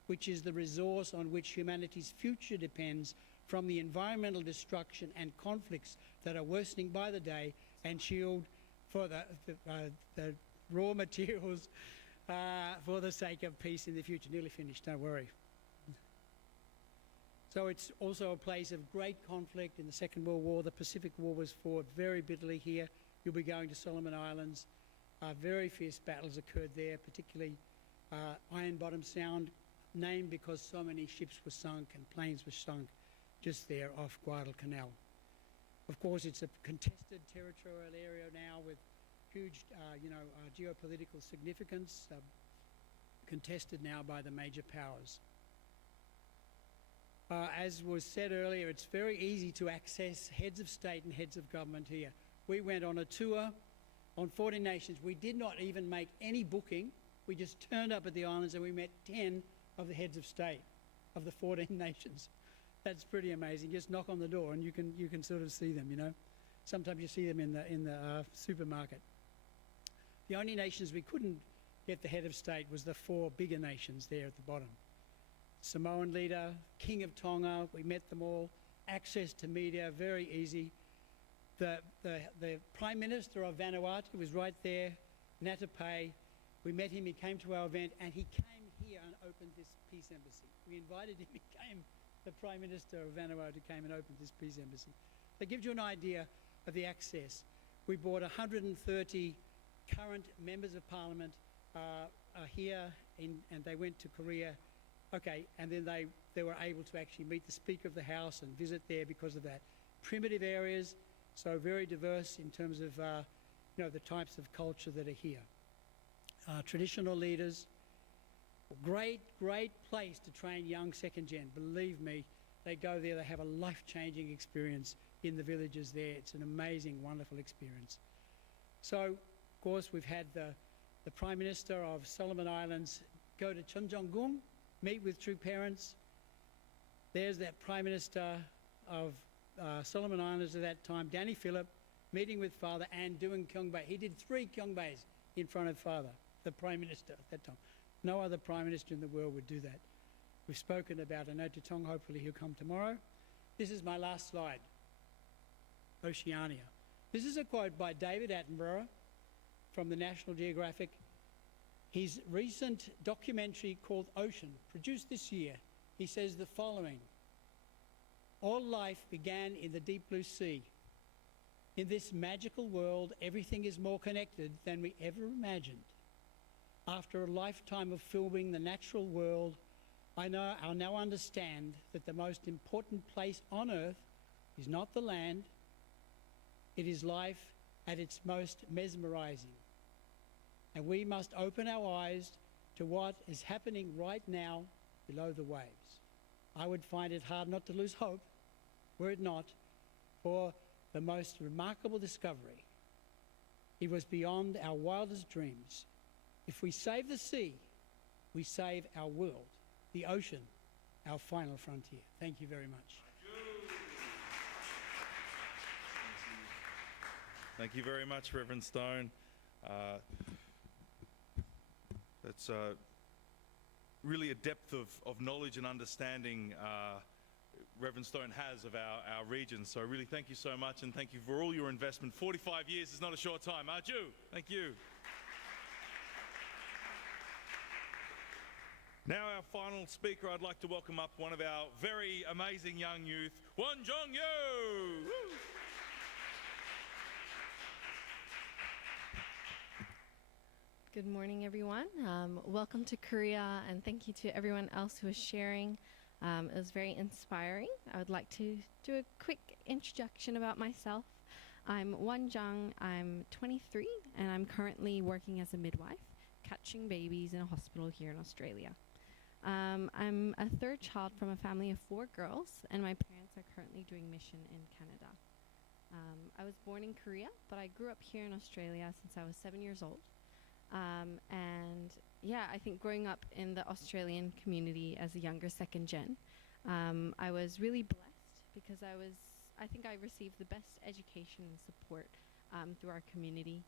which is the resource on which humanity's future depends, from the environmental destruction and conflicts that are worsening by the day, and shield for the raw materials for the sake of peace in the future. Nearly finished, don't worry. So it's also a place of great conflict. In the Second World War, the Pacific War was fought very bitterly here. You'll be going to Solomon Islands. Very fierce battles occurred there, particularly Iron Bottom Sound, named because so many ships were sunk and planes were sunk just there off Guadalcanal. Of course, it's a contested territorial area now with huge, geopolitical significance, contested now by the major powers. As was said earlier, it's very easy to access heads of state and heads of government here. We went on a tour on 14 nations. We did not even make any booking. We just turned up at the islands and we met 10 of the heads of state of the 14 nations. That's pretty amazing. Just knock on the door and you can sort of see them, you know. Sometimes you see them in the supermarket. The only nations we couldn't get the head of state was the 4 bigger nations there at the bottom. Samoan leader, King of Tonga, we met them all. Access to media, very easy. The Prime Minister of Vanuatu was right there, Natapai. We met him, he came to our event, and he came here and opened this peace embassy. We invited him, the Prime Minister of Vanuatu came and opened this peace embassy. That gives you an idea of the access. We brought 130 current members of parliament here, and they went to Korea. Okay, and then they were able to actually meet the Speaker of the House and visit there because of that. Primitive areas, so very diverse in terms of the types of culture that are here. Traditional leaders, great place to train young second gen. Believe me, they go there, they have a life-changing experience in the villages there. It's an amazing, wonderful experience. So, of course, we've had the Prime Minister of Solomon Islands go to Chunjonggung, meet with true parents. There's that Prime Minister of Solomon Islands at that time, Danny Phillip, meeting with Father and doing Kyongbei. He did 3 Kyongbeis in front of Father, the Prime Minister at that time. No other Prime Minister in the world would do that. We've spoken about Anotutong. Hopefully he'll come tomorrow. This is my last slide. Oceania. This is a quote by David Attenborough from the National Geographic. His recent documentary called Ocean, produced this year, he says the following: all life began in the deep blue sea. In this magical world, everything is more connected than we ever imagined. After a lifetime of filming the natural world, I now understand that the most important place on earth is not the land, it is life at its most mesmerizing. And we must open our eyes to what is happening right now below the waves. I would find it hard not to lose hope, were it not for the most remarkable discovery. It was beyond our wildest dreams. If we save the sea, we save our world, the ocean, our final frontier. Thank you very much. Thank you very much, Reverend Stone. That's really a depth of knowledge and understanding Reverend Stone has of our region. So really thank you so much, and thank you for all your investment. 45 years is not a short time. Arju, thank you. Now our final speaker, I'd like to welcome up one of our very amazing young youth, Won Jong Yo. Good morning, everyone. Welcome to Korea, and thank you to everyone else who is sharing. It was very inspiring. I would like to do a quick introduction about myself. I'm Won Jung. I'm 23, and I'm currently working as a midwife, catching babies in a hospital here in Australia. I'm a third child from a family of 4 girls, and my parents are currently doing mission in Canada. I was born in Korea, but I grew up here in Australia since I was 7 years old. And yeah, I think growing up in the Australian community as a younger second gen, I was really blessed because I think I received the best education and support through our community.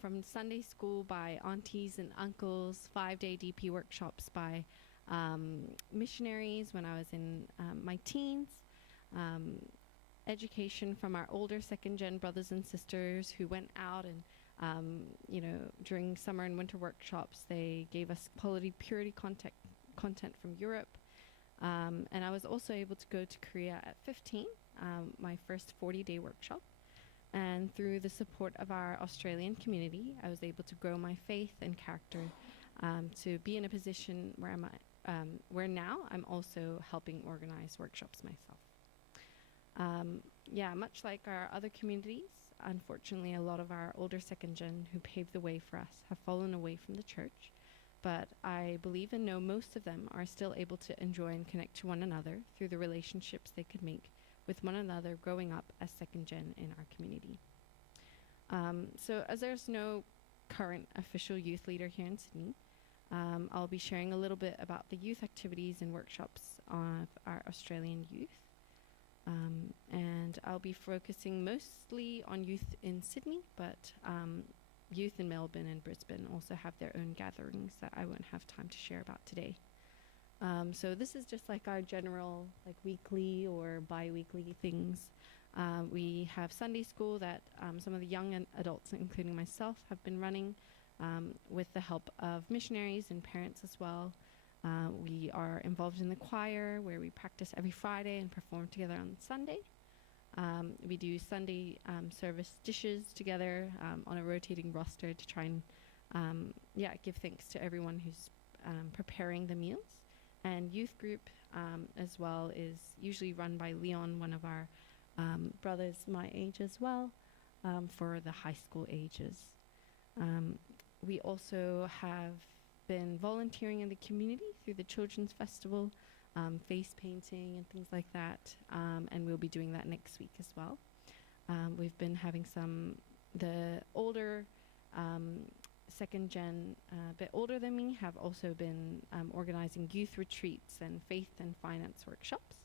From Sunday school by aunties and uncles, 5-day DP workshops by missionaries when I was in my teens, education from our older second gen brothers and sisters who went out and during summer and winter workshops, they gave us quality purity content from Europe. And I was also able to go to Korea at 15, my first 40-day workshop. And through the support of our Australian community, I was able to grow my faith and character to be in a position where now I'm also helping organize workshops myself. Much like our other communities, unfortunately a lot of our older second gen who paved the way for us have fallen away from the church. But I believe and know most of them are still able to enjoy and connect to one another through the relationships they could make with one another growing up as second gen in our community. So as there's no current official youth leader here in Sydney, I'll be sharing a little bit about the youth activities and workshops of our Australian youth. And I'll be focusing mostly on youth in Sydney, but youth in Melbourne and Brisbane also have their own gatherings that I won't have time to share about today. So this is just like our general like weekly or bi-weekly things. We have Sunday school that some of the young adults, including myself, have been running with the help of missionaries and parents as well. We are involved in the choir where we practice every Friday and perform together on Sunday. We do Sunday service dishes together on a rotating roster to try and give thanks to everyone who's preparing the meals. And youth group as well is usually run by Leon, one of our brothers my age as well, for the high school ages. We also have been volunteering in the community through the Children's Festival, face painting and things like that, and we'll be doing that next week as well. We've been having the older second gen, a bit older than me, have also been organizing youth retreats and faith and finance workshops.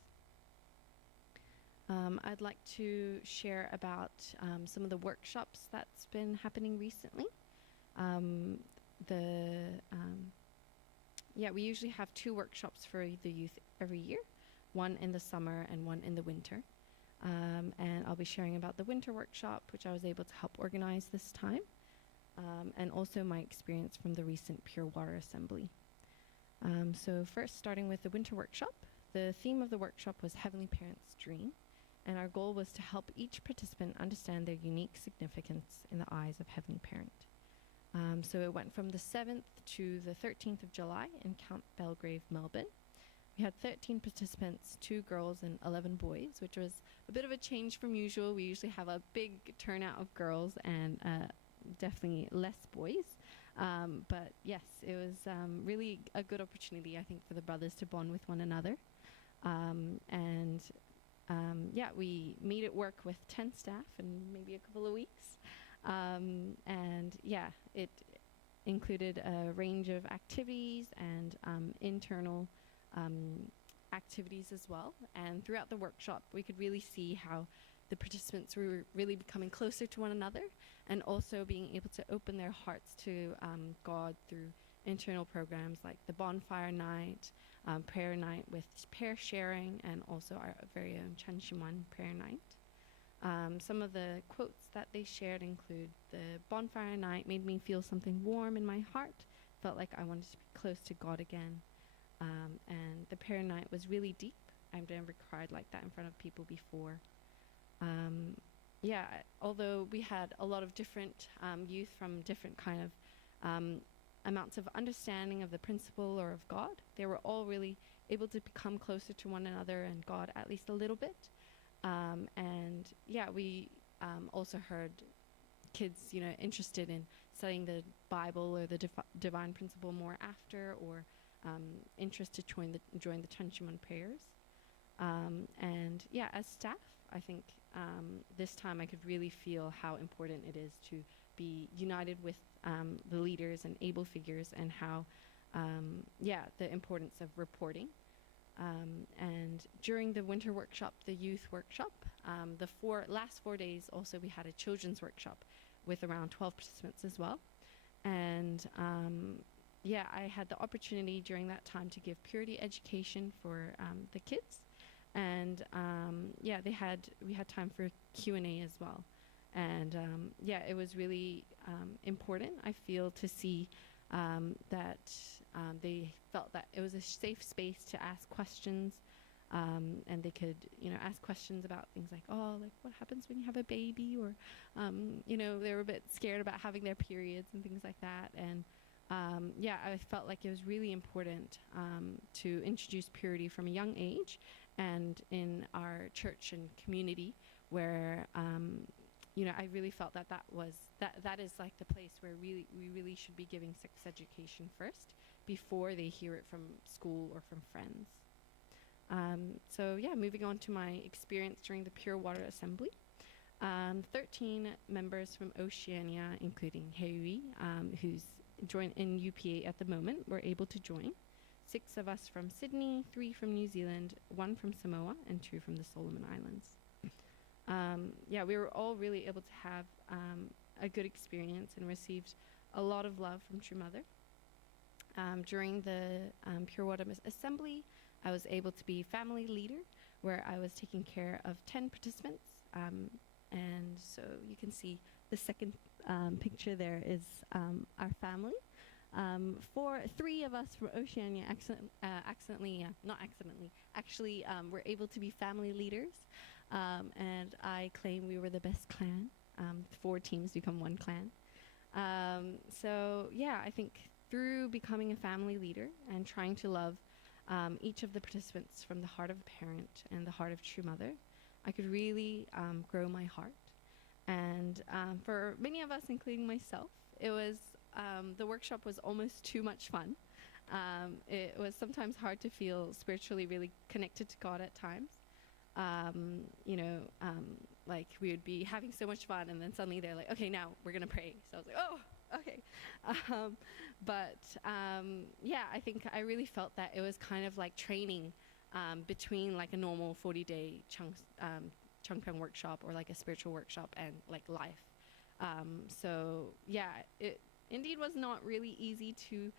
I'd like to share about some of the workshops that's been happening recently. We usually have 2 workshops for the youth every year, one in the summer and one in the winter. And I'll be sharing about the winter workshop, which I was able to help organize this time, and also my experience from the recent Pure Water Assembly. So first, starting with the winter workshop, the theme of the workshop was Heavenly Parents' Dream, and our goal was to help each participant understand their unique significance in the eyes of Heavenly Parent. So it went from the 7th to the 13th of July in Camp Belgrave, Melbourne. We had 13 participants, 2 girls and 11 boys, which was a bit of a change from usual. We usually have a big turnout of girls and definitely less boys. But yes, it was really a good opportunity, I think, for the brothers to bond with one another. We made it work with 10 staff in maybe a couple of weeks. It included a range of activities and internal activities as well. And throughout the workshop, we could really see how the participants were really becoming closer to one another and also being able to open their hearts to God through internal programs like the bonfire night, prayer night with pair sharing, and also our very own Chanshiman prayer night. Some of the quotes that they shared include the bonfire night made me feel something warm in my heart, felt like I wanted to be close to God again. And the prayer night was really deep. I've never cried like that in front of people before. Although we had a lot of different youth from different kind of amounts of understanding of the principle or of God, they were all really able to become closer to one another and God at least a little bit. We also heard kids, interested in studying the Bible or the divine principle more after, or interested to join the Chanshiman prayers. As staff, I think this time I could really feel how important it is to be united with the leaders and able figures, and how, the importance of reporting. And during the winter workshop, the youth workshop, the last 4 days also we had a children's workshop with around 12 participants as well. And I had the opportunity during that time to give purity education for the kids. And we had time for Q&A as well. And it was really important, I feel, to see that they felt that it was a safe space to ask questions, and they could, ask questions about things like, what happens when you have a baby, or, they were a bit scared about having their periods and things like that. And I felt like it was really important to introduce purity from a young age, and in our church and community where I really felt that that is like the place where we really should be giving sex education first before they hear it from school or from friends. So yeah, moving on to my experience during the Pure Water Assembly. 13 members from Oceania, including Heung, who's joined in UPA at the moment, were able to join. 6 of us from Sydney, 3 from New Zealand, 1 from Samoa, and 2 from the Solomon Islands. Yeah, we were all really able to have a good experience and received a lot of love from True Mother. During the Pure Water Assembly, I was able to be family leader, where I was taking care of 10 participants. And so you can see the second picture there is our family. 3 of us from Oceania were able to be family leaders. And I claim we were the best clan. 4 teams become 1 clan. So yeah, I think through becoming a family leader and trying to love each of the participants from the heart of a parent and the heart of True Mother, I could really grow my heart. And for many of us, including myself, it was the workshop was almost too much fun. It was sometimes hard to feel spiritually really connected to God at times. Like we would be having so much fun, and then suddenly they're like, okay, now we're gonna pray. So I was like, oh, okay. Yeah, I think I really felt that it was kind of like training between like a normal 40-day Changpyeong workshop or like a spiritual workshop and like life. So yeah, it indeed was not really easy to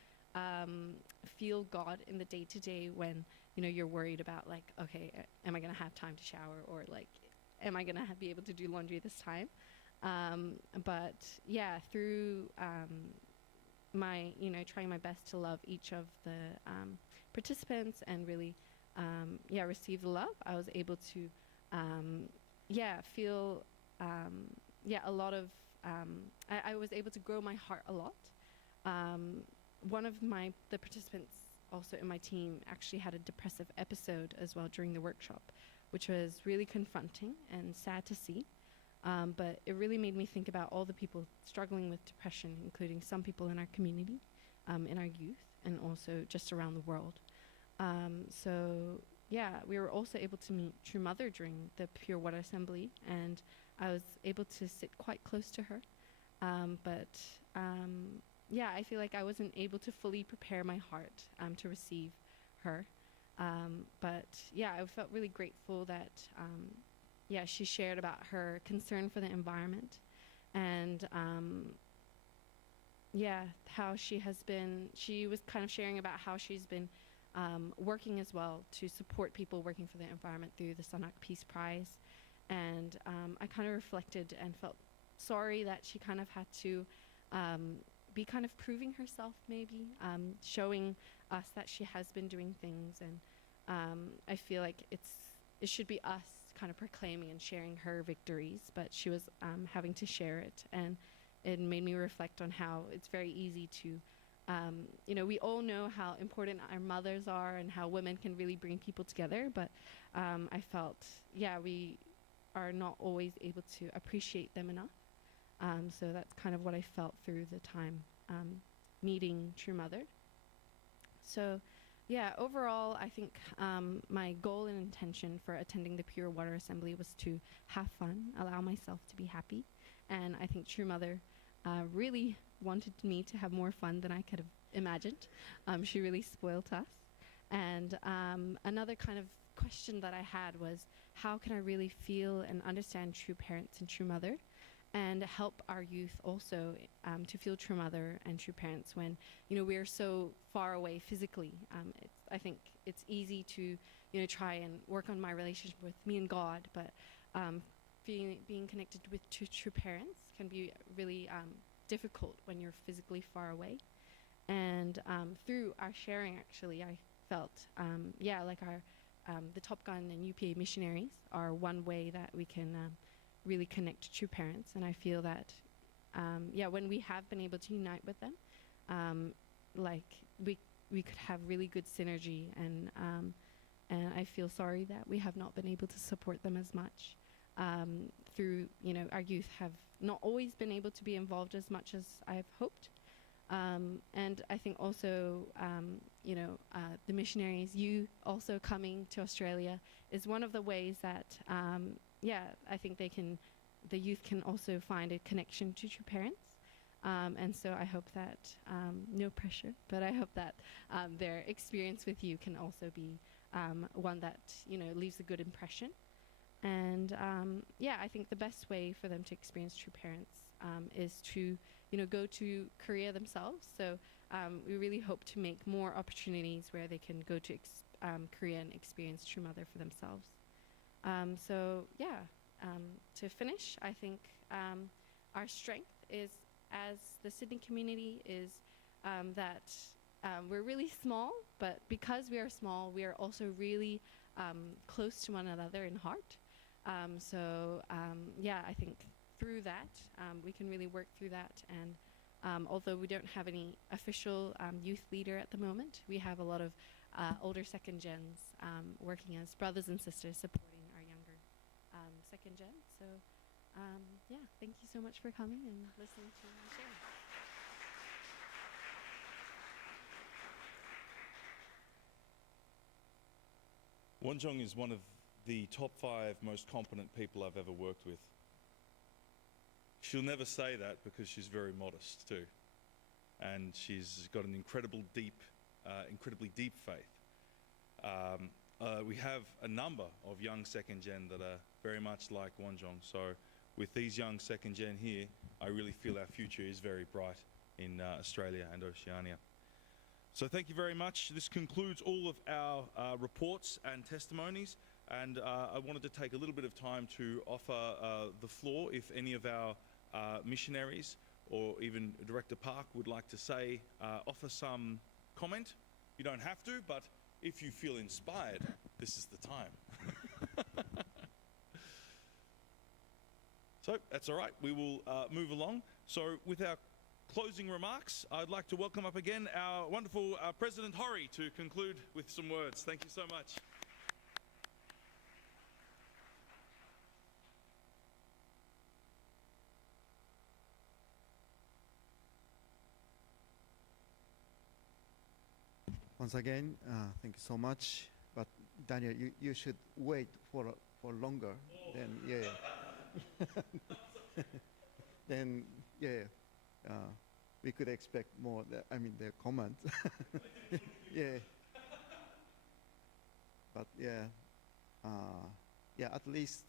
feel God in the day-to-day when you're worried about like, okay, am I gonna have time to shower, or like, am I gonna be able to do laundry this time? But yeah, through my trying my best to love each of the participants and really receive the love, I was able to feel a lot of I was able to grow my heart a lot. One of the participants also in my team actually had a depressive episode as well during the workshop, which was really confronting and sad to see. But it really made me think about all the people struggling with depression, including some people in our community, in our youth, and also just around the world. So yeah, we were also able to meet True Mother during the Pure Water Assembly, and I was able to sit quite close to her. Yeah, I feel like I wasn't able to fully prepare my heart to receive her. But yeah, I felt really grateful that she shared about her concern for the environment, and how she was kind of sharing about how she's been working as well to support people working for the environment through the Sanak Peace Prize. And I kind of reflected and felt sorry that she kind of had to be kind of proving herself, maybe showing us that she has been doing things. And I feel like it should be us kind of proclaiming and sharing her victories, but she was having to share it, and it made me reflect on how it's very easy to we all know how important our mothers are and how women can really bring people together, but I felt we are not always able to appreciate them enough. So that's kind of what I felt through the time meeting True Mother. So yeah, overall, I think my goal and intention for attending the Pure Water Assembly was to have fun, allow myself to be happy. And I think True Mother really wanted me to have more fun than I could have imagined. She really spoiled us. And another kind of question that I had was, how can I really feel and understand true parents and True Mother, and help our youth also to feel True Mother and true parents when we're so far away physically. I think it's easy to try and work on my relationship with me and God, but being connected with true parents can be really difficult when you're physically far away. And through our sharing, actually, I felt like the Top Gun and UPA Missionaries are one way that we can really connect to true parents. And I feel that when we have been able to unite with them, we could have really good synergy, and I feel sorry that we have not been able to support them as much through, our youth have not always been able to be involved as much as I've hoped. And I think also, the missionaries, you also coming to Australia is one of the ways that, I think the youth can also find a connection to true parents. And so I hope that, no pressure, but I hope that their experience with you can also be one that, leaves a good impression. And I think the best way for them to experience true parents is to, go to Korea themselves. So we really hope to make more opportunities where they can go to Korea and experience True Mother for themselves. To finish, I think our strength is, as the Sydney community, is that we're really small, but because we are small, we are also really close to one another in heart. I think through that, we can really work through that. And although we don't have any official youth leader at the moment, we have a lot of older second gens working as brothers and sisters supporting our younger second gen. So thank you so much for coming and listening to me share. Wonjong is one of the top 5 most competent people I've ever worked with. She'll never say that because she's very modest too. And she's got an incredibly deep faith. We have a number of young second gen that are very much like Wonjong. So with these young second gen here, I really feel our future is very bright in Australia and Oceania. So thank you very much. This concludes all of our reports and testimonies. And I wanted to take a little bit of time to offer the floor if any of our missionaries or even Director Park would like to say, offer some comment. You don't have to, but if you feel inspired, this is the time. So that's all right. We will move along. So with our closing remarks, I'd like to welcome up again our wonderful President Hori to conclude with some words. Thank you so much. Once again, thank you so much. But Daniel, you should wait for longer. Then we could expect more. The comment. But at least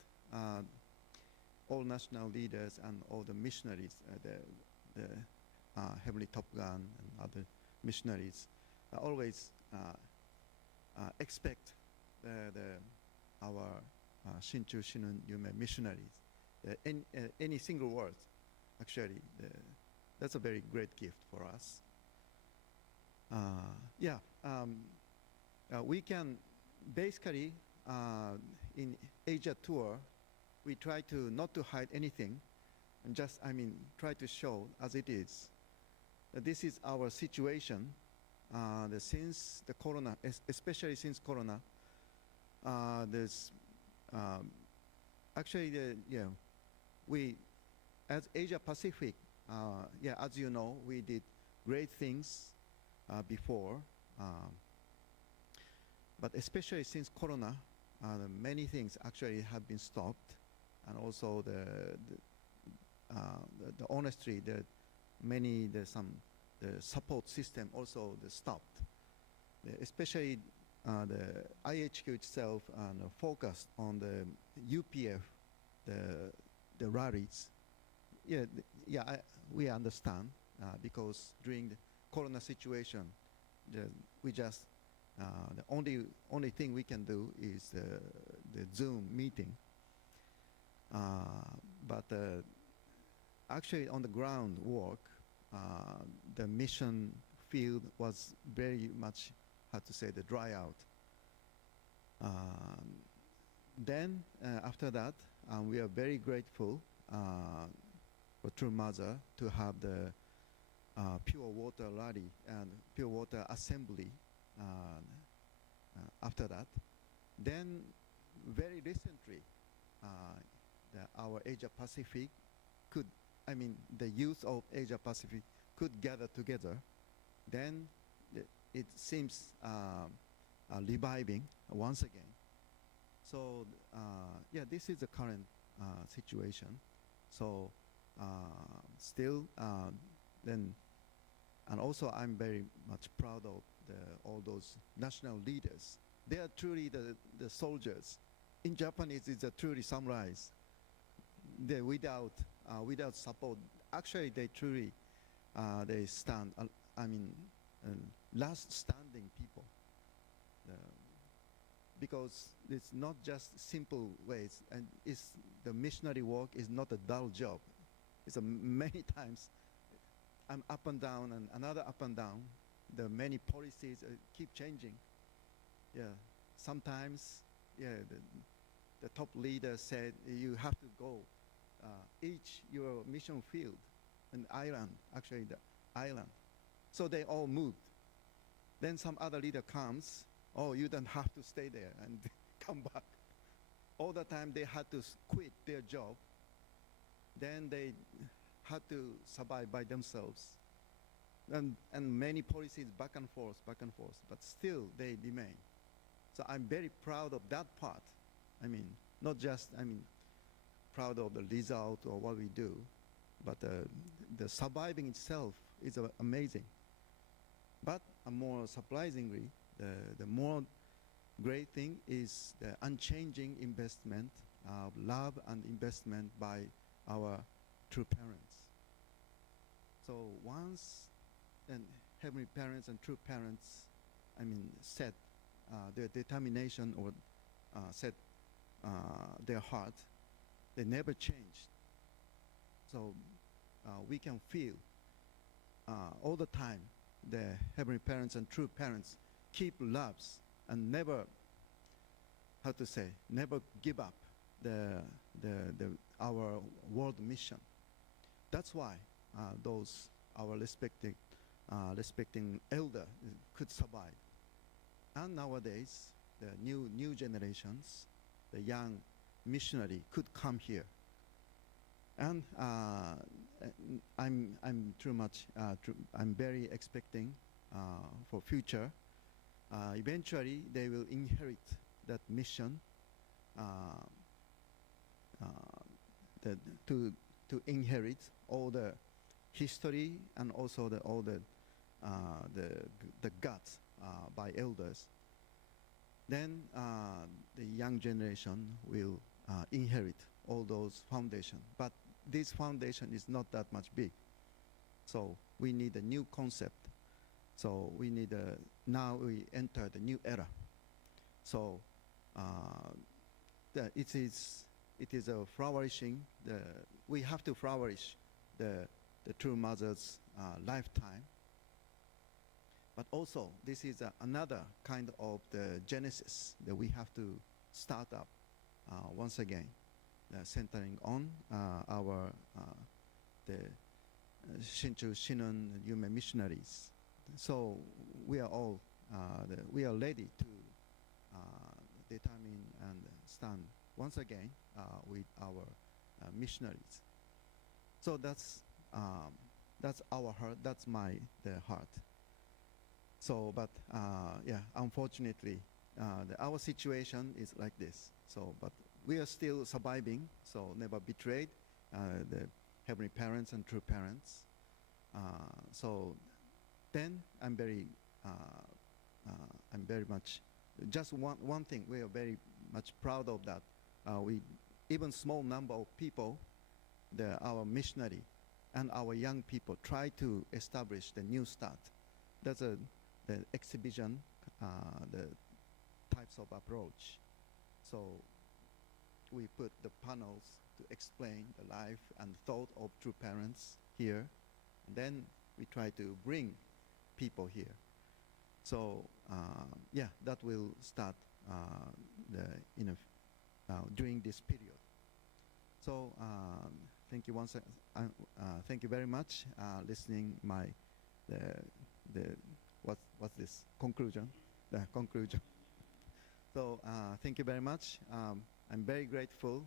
all national leaders and all the missionaries, the Heavenly Top Gun and other missionaries, always expect our Shin, Chul, Shin, Yume missionaries. Any single word, actually, that's a very great gift for us. We can basically in Asia tour, we try to not to hide anything, and just try to show as it is. This is our situation. Since the corona, especially since corona, there's we as Asia Pacific, as you know, we did great things before, but especially since corona, many things actually have been stopped, and also the honestly, the support system also stopped. Especially the IHQ itself focused on the UPF, the rallies. We understand because during the corona situation, we just the only thing we can do is the Zoom meeting. But actually on the ground work, the mission field was very much, how to say, the dry out. Then after that, we are very grateful for True Mother to have the pure water rally and pure water assembly after that. Then very recently, our Asia Pacific could, the youth of Asia Pacific could gather together, then it seems reviving once again. So yeah, this is the current situation. So still, then, and also I'm very much proud of all those national leaders. They are truly the soldiers. In Japanese, it's a truly samurais. They without support. Actually, they truly they stand. Last standing people. Because it's not just simple ways, and the missionary work is not a dull job. It's many times I'm up and down and another up and down. The many policies keep changing. Yeah, sometimes the top leader said you have to go each your mission field, an island, actually the island. So they all moved. Then some other leader comes, oh, you don't have to stay there and come back. All the time they had to quit their job. Then they had to survive by themselves. And many policies back and forth, but still they remain. So I'm very proud of that part. Not just, proud of the result or what we do, but the surviving itself is amazing. But more surprisingly, the more great thing is the unchanging investment, love and investment by our true parents. So once heavenly parents and true parents, set their determination or set their heart, they never changed. So we can feel all the time the heavenly parents and true parents keep loves and never, never give up our world mission. That's why those our respecting elder could survive. And nowadays, the new generations, the young missionary could come here. And I'm very expecting for future. Eventually, they will inherit that mission to inherit all the history and also all the guts by elders. Then the young generation will inherit all those foundations. But this foundation is not that much big. So we need a new concept. So we need now we enter the new era. So it is a flourishing. We have to flourish the true mother's lifetime. But also, this is another kind of the genesis that we have to start up once again, centering on our the Shin, Chul, Shin, Yume missionaries. So we are all we are ready to determine and stand once again with our missionaries. So that's our heart. That's the heart. So, but yeah, unfortunately, our situation is like this. So, but we are still surviving. So, never betrayed the heavenly parents and true parents. So, then I'm very much. Just one thing, we are very much proud of that. We even small number of people, our missionary and our young people try to establish the new start. That's the exhibition, the types of approach. So we put the panels to explain the life and thought of true parents here. And then we try to bring people here. So yeah, that will start during this period. So thank you once. Thank you very much listening what's this conclusion? The conclusion. So thank you very much. I'm very grateful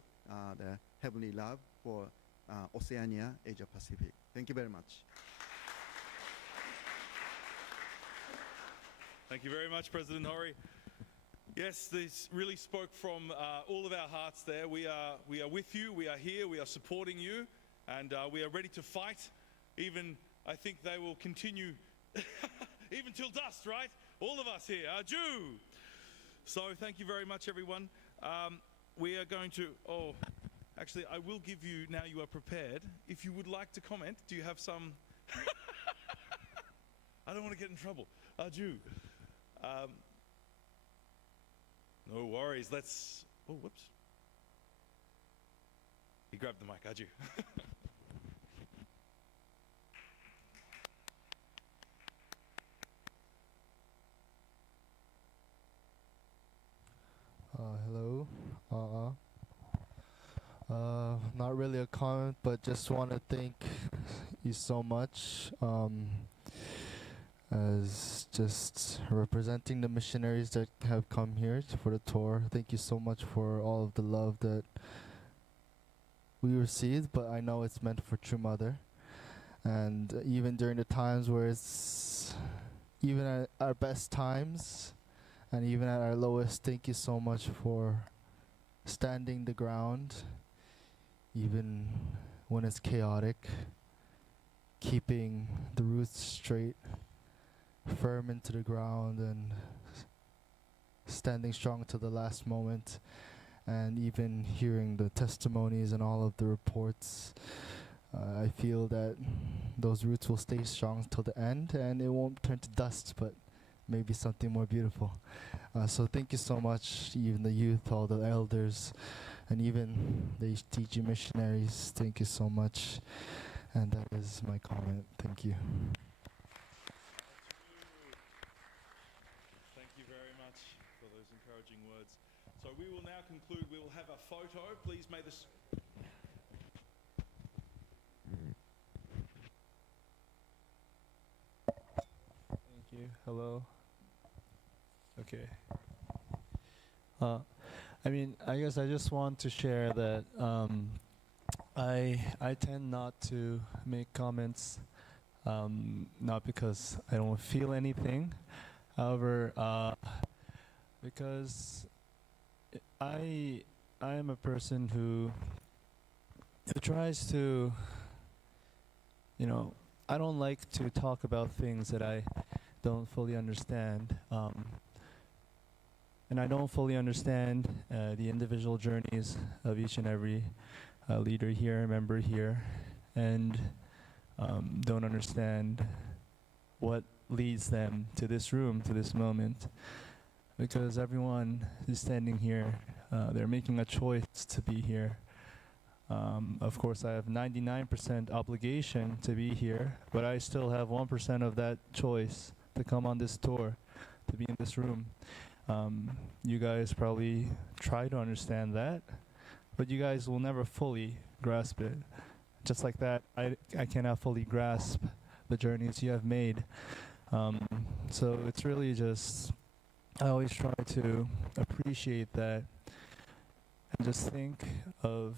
the heavenly love for Oceania, Asia Pacific. Thank you very much. Thank you very much, President Hori. Yes, this really spoke from all of our hearts there. We are with you, we are here, we are supporting you, and we are ready to fight. Even, I think they will continue even till dust, right? All of us here, Jew. So thank you very much, everyone. We are going to, actually, I will give you, now you are prepared, if you would like to comment. Do you have some? I don't want to get in trouble. Jew. No worries, let's, whoops. You grabbed the mic, Aju. Hello. Not really a comment, but just want to thank you so much as just representing the missionaries that have come here for the tour. Thank you so much for all of the love that we received, but I know it's meant for True Mother. And even during the times where it's even at our best times and even at our lowest, thank you so much for standing the ground, even when it's chaotic, keeping the roots straight, firm into the ground, and standing strong to the last moment. And even hearing the testimonies and all of the reports, I feel that those roots will stay strong till the end, and it won't turn to dust, but maybe something more beautiful. So thank you so much, even the youth, all the elders, and even the HTG missionaries. Thank you so much. And that is my comment. Thank you. Thank you very much for those encouraging words. So we will now conclude. We will have a photo. Please may this. Thank you. Hello. Okay. I guess I just want to share that I tend not to make comments, not because I don't feel anything, however, because I am a person who tries to, I don't like to talk about things that I don't fully understand. And I don't fully understand the individual journeys of each and every leader here, member here, and don't understand what leads them to this room, to this moment. Because everyone is standing here, they're making a choice to be here. Of course, I have 99% obligation to be here, but I still have 1% of that choice to come on this tour, to be in this room. You guys probably try to understand that, but you guys will never fully grasp it. Just like that, I cannot fully grasp the journeys you have made. So it's really just, I always try to appreciate that and just think of,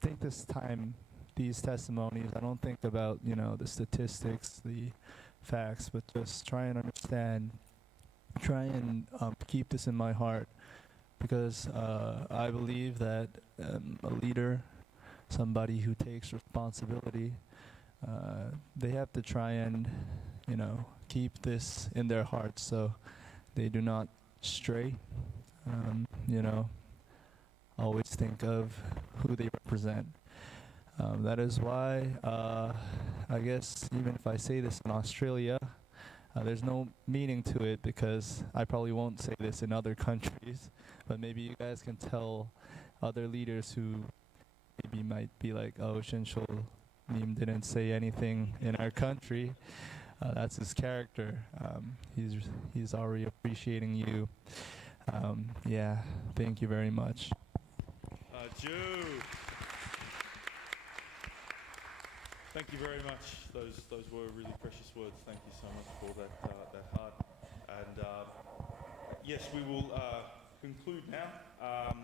think this time, these testimonies, I don't think about, the statistics, the facts, but just try and understand, try and keep this in my heart, because I believe that a leader, somebody who takes responsibility, they have to try and, keep this in their hearts so they do not stray. Always think of who they represent. That is why, I guess, even if I say this in Australia, there's no meaning to it, because I probably won't say this in other countries, but maybe you guys can tell other leaders who maybe might be like, oh, Shin Chul Nim didn't say anything in our country. That's his character. He's already appreciating you. Yeah, thank you very much. Jew. Thank you very much. Those were really precious words. Thank you so much for that heart. And yes, we will conclude now.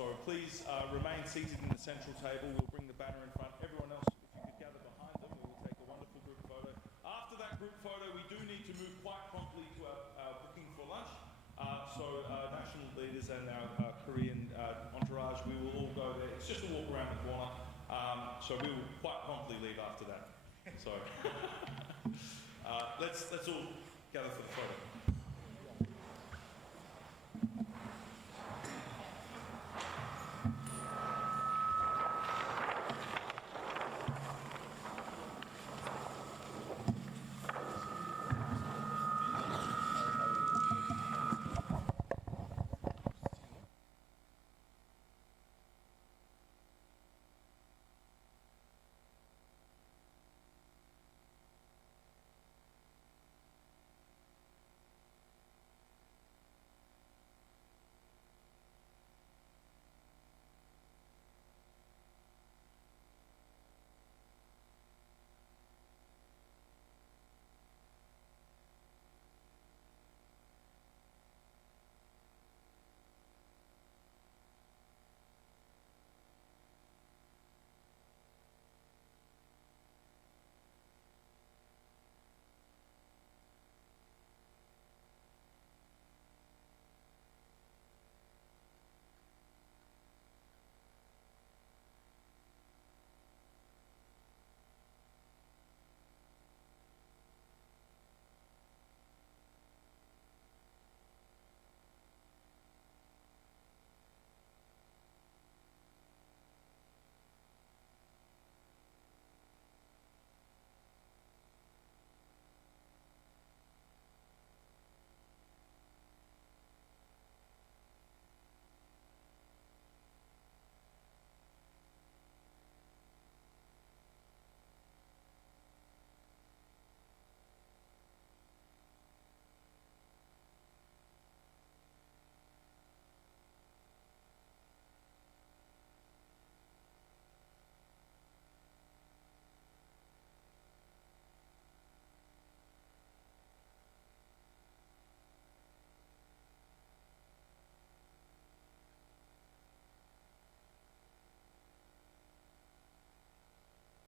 So please remain seated in the central table. We'll bring the banner in front. Everyone else, if you could gather behind them, we will take a wonderful group photo. After that group photo, we do need to move quite promptly to our booking for lunch. So national leaders and our Korean entourage, we will all go there. It's just a walk around the corner. So we will quite promptly leave after that. So let's all gather for the photo.